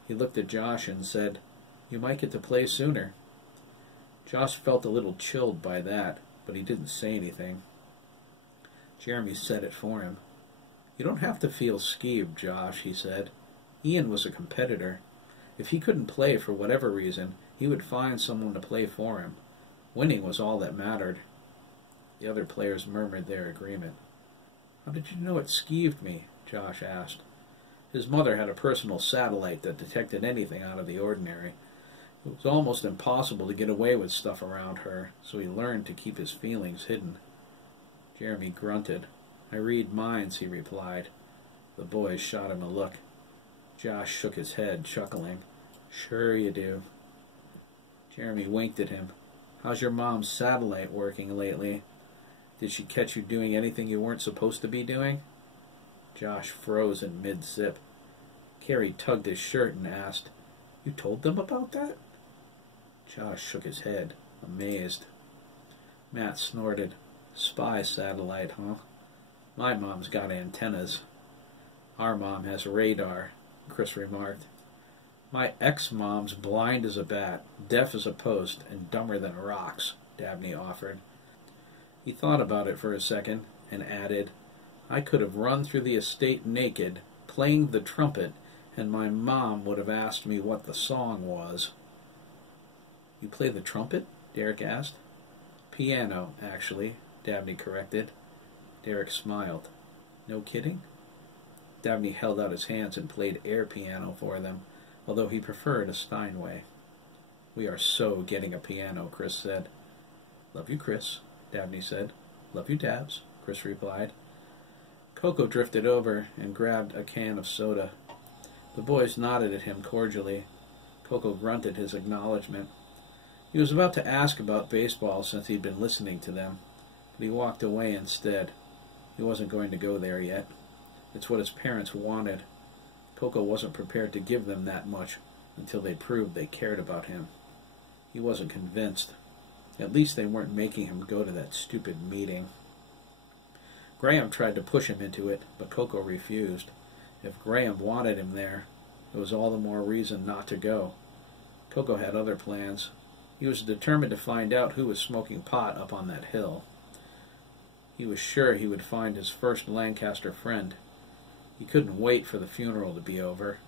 He looked at Josh and said, "You might get to play sooner." Josh felt a little chilled by that, but he didn't say anything. Jeremy said it for him. "You don't have to feel skeeved, Josh," he said. "Ian was a competitor. If he couldn't play for whatever reason, he would find someone to play for him. Winning was all that mattered." The other players murmured their agreement. "How did you know it skeeved me?" Josh asked. His mother had a personal satellite that detected anything out of the ordinary. It was almost impossible to get away with stuff around her, so he learned to keep his feelings hidden. Jeremy grunted. "I read minds," he replied. The boys shot him a look. Josh shook his head, chuckling. "Sure you do." Jeremy winked at him. "How's your mom's satellite working lately? Did she catch you doing anything you weren't supposed to be doing?" Josh froze in mid-sip. Carrie tugged his shirt and asked, "You told them about that?" Josh shook his head, amazed. Matt snorted. "Spy satellite, huh? My mom's got antennas." "Our mom has radar," Chris remarked. "My ex-mom's blind as a bat, deaf as a post, and dumber than rocks," Dabney offered. He thought about it for a second and added, "I could have run through the estate naked, playing the trumpet, and my mom would have asked me what the song was." "You play the trumpet?" Derek asked. "Piano, actually," Dabney corrected. Derek smiled. "No kidding?" Dabney held out his hands and played air piano for them, although he preferred a Steinway. "We are so getting a piano," Chris said. "Love you, Chris," Dabney said. "Love you, Dabs," Chris replied. Coco drifted over and grabbed a can of soda. The boys nodded at him cordially. Coco grunted his acknowledgement. He was about to ask about baseball since he'd been listening to them. but he walked away instead. He wasn't going to go there yet. It's what his parents wanted. Coco wasn't prepared to give them that much until they proved they cared about him. He wasn't convinced. At least they weren't making him go to that stupid meeting. Graham tried to push him into it, but Coco refused. If Graham wanted him there, it was all the more reason not to go. Coco had other plans. He was determined to find out who was smoking pot up on that hill. He was sure he would find his first Lancaster friend. He couldn't wait for the funeral to be over.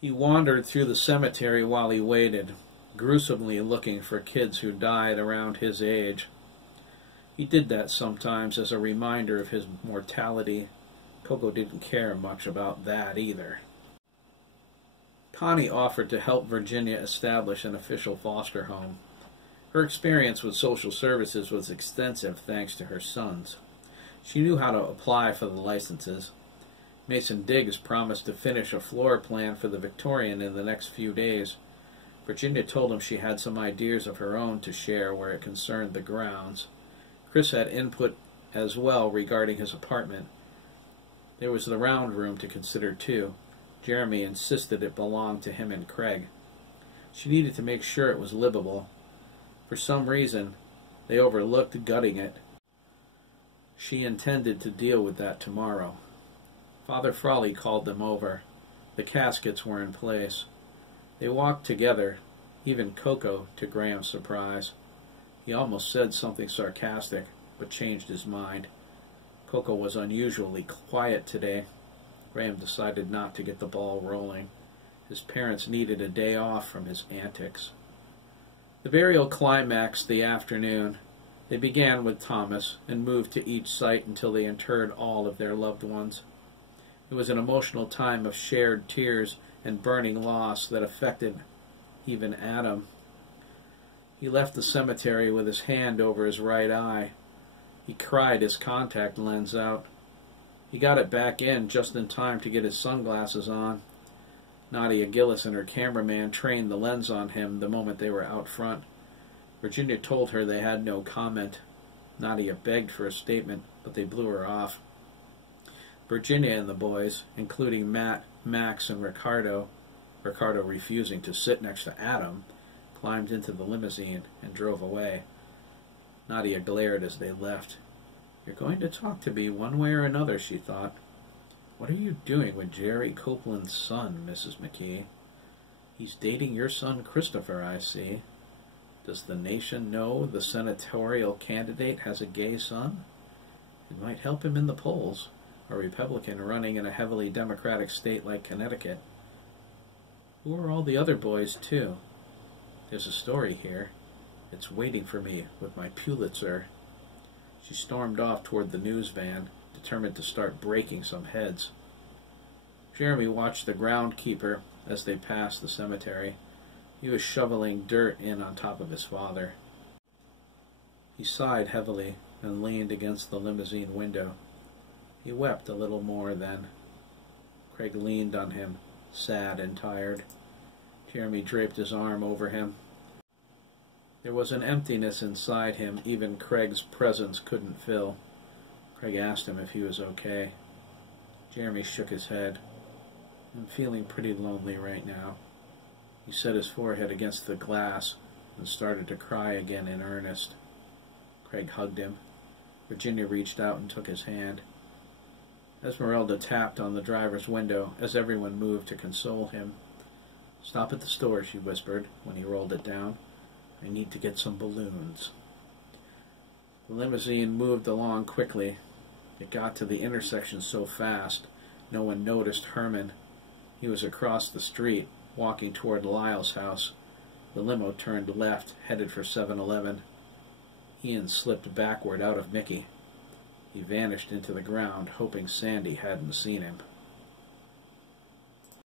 He wandered through the cemetery while he waited, gruesomely looking for kids who died around his age. He did that sometimes as a reminder of his mortality. Coco didn't care much about that either. Connie offered to help Virginia establish an official foster home. Her experience with social services was extensive thanks to her sons. She knew how to apply for the licenses. Mason Diggs promised to finish a floor plan for the Victorian in the next few days. Virginia told him she had some ideas of her own to share where it concerned the grounds. Chris had input as well regarding his apartment. There was the round room to consider too. Jeremy insisted it belonged to him and Craig. She needed to make sure it was livable. For some reason, they overlooked gutting it. She intended to deal with that tomorrow. Father Frawley called them over. The caskets were in place. They walked together, even Coco, to Graham's surprise. He almost said something sarcastic, but changed his mind. Coco was unusually quiet today. Graham decided not to get the ball rolling. His parents needed a day off from his antics. The burial climaxed the afternoon. They began with Thomas and moved to each site until they interred all of their loved ones. It was an emotional time of shared tears and burning loss that affected even Adam. He left the cemetery with his hand over his right eye. He cried his contact lens out. He got it back in just in time to get his sunglasses on. Nadia Gillis and her cameraman trained the lens on him the moment they were out front. Virginia told her they had no comment. Nadia begged for a statement, but they blew her off. Virginia and the boys, including Matt, Max, and Ricardo refusing to sit next to Adam, climbed into the limousine and drove away. Nadia glared as they left. "You're going to talk to me one way or another," she thought. "What are you doing with Jerry Copeland's son, Mrs. McKee? He's dating your son Christopher, I see. Does the nation know the senatorial candidate has a gay son? It might help him in the polls, a Republican running in a heavily Democratic state like Connecticut. Who are all the other boys, too? There's a story here. It's waiting for me with my Pulitzer." She stormed off toward the news van, determined to start breaking some heads. Jeremy watched the groundkeeper as they passed the cemetery. He was shoveling dirt in on top of his father. He sighed heavily and leaned against the limousine window. He wept a little more then. Craig leaned on him, sad and tired. Jeremy draped his arm over him. There was an emptiness inside him even Craig's presence couldn't fill. Craig asked him if he was okay. Jeremy shook his head. "I'm feeling pretty lonely right now." He set his forehead against the glass and started to cry again in earnest. Craig hugged him. Virginia reached out and took his hand. Esmeralda tapped on the driver's window as everyone moved to console him. "Stop at the store," she whispered when he rolled it down. "I need to get some balloons." The limousine moved along quickly. It got to the intersection so fast, no one noticed Herman. He was across the street, walking toward Lyle's house. The limo turned left, headed for 7-Eleven. Ian slipped backward out of Mickey. He vanished into the ground, hoping Sandy hadn't seen him.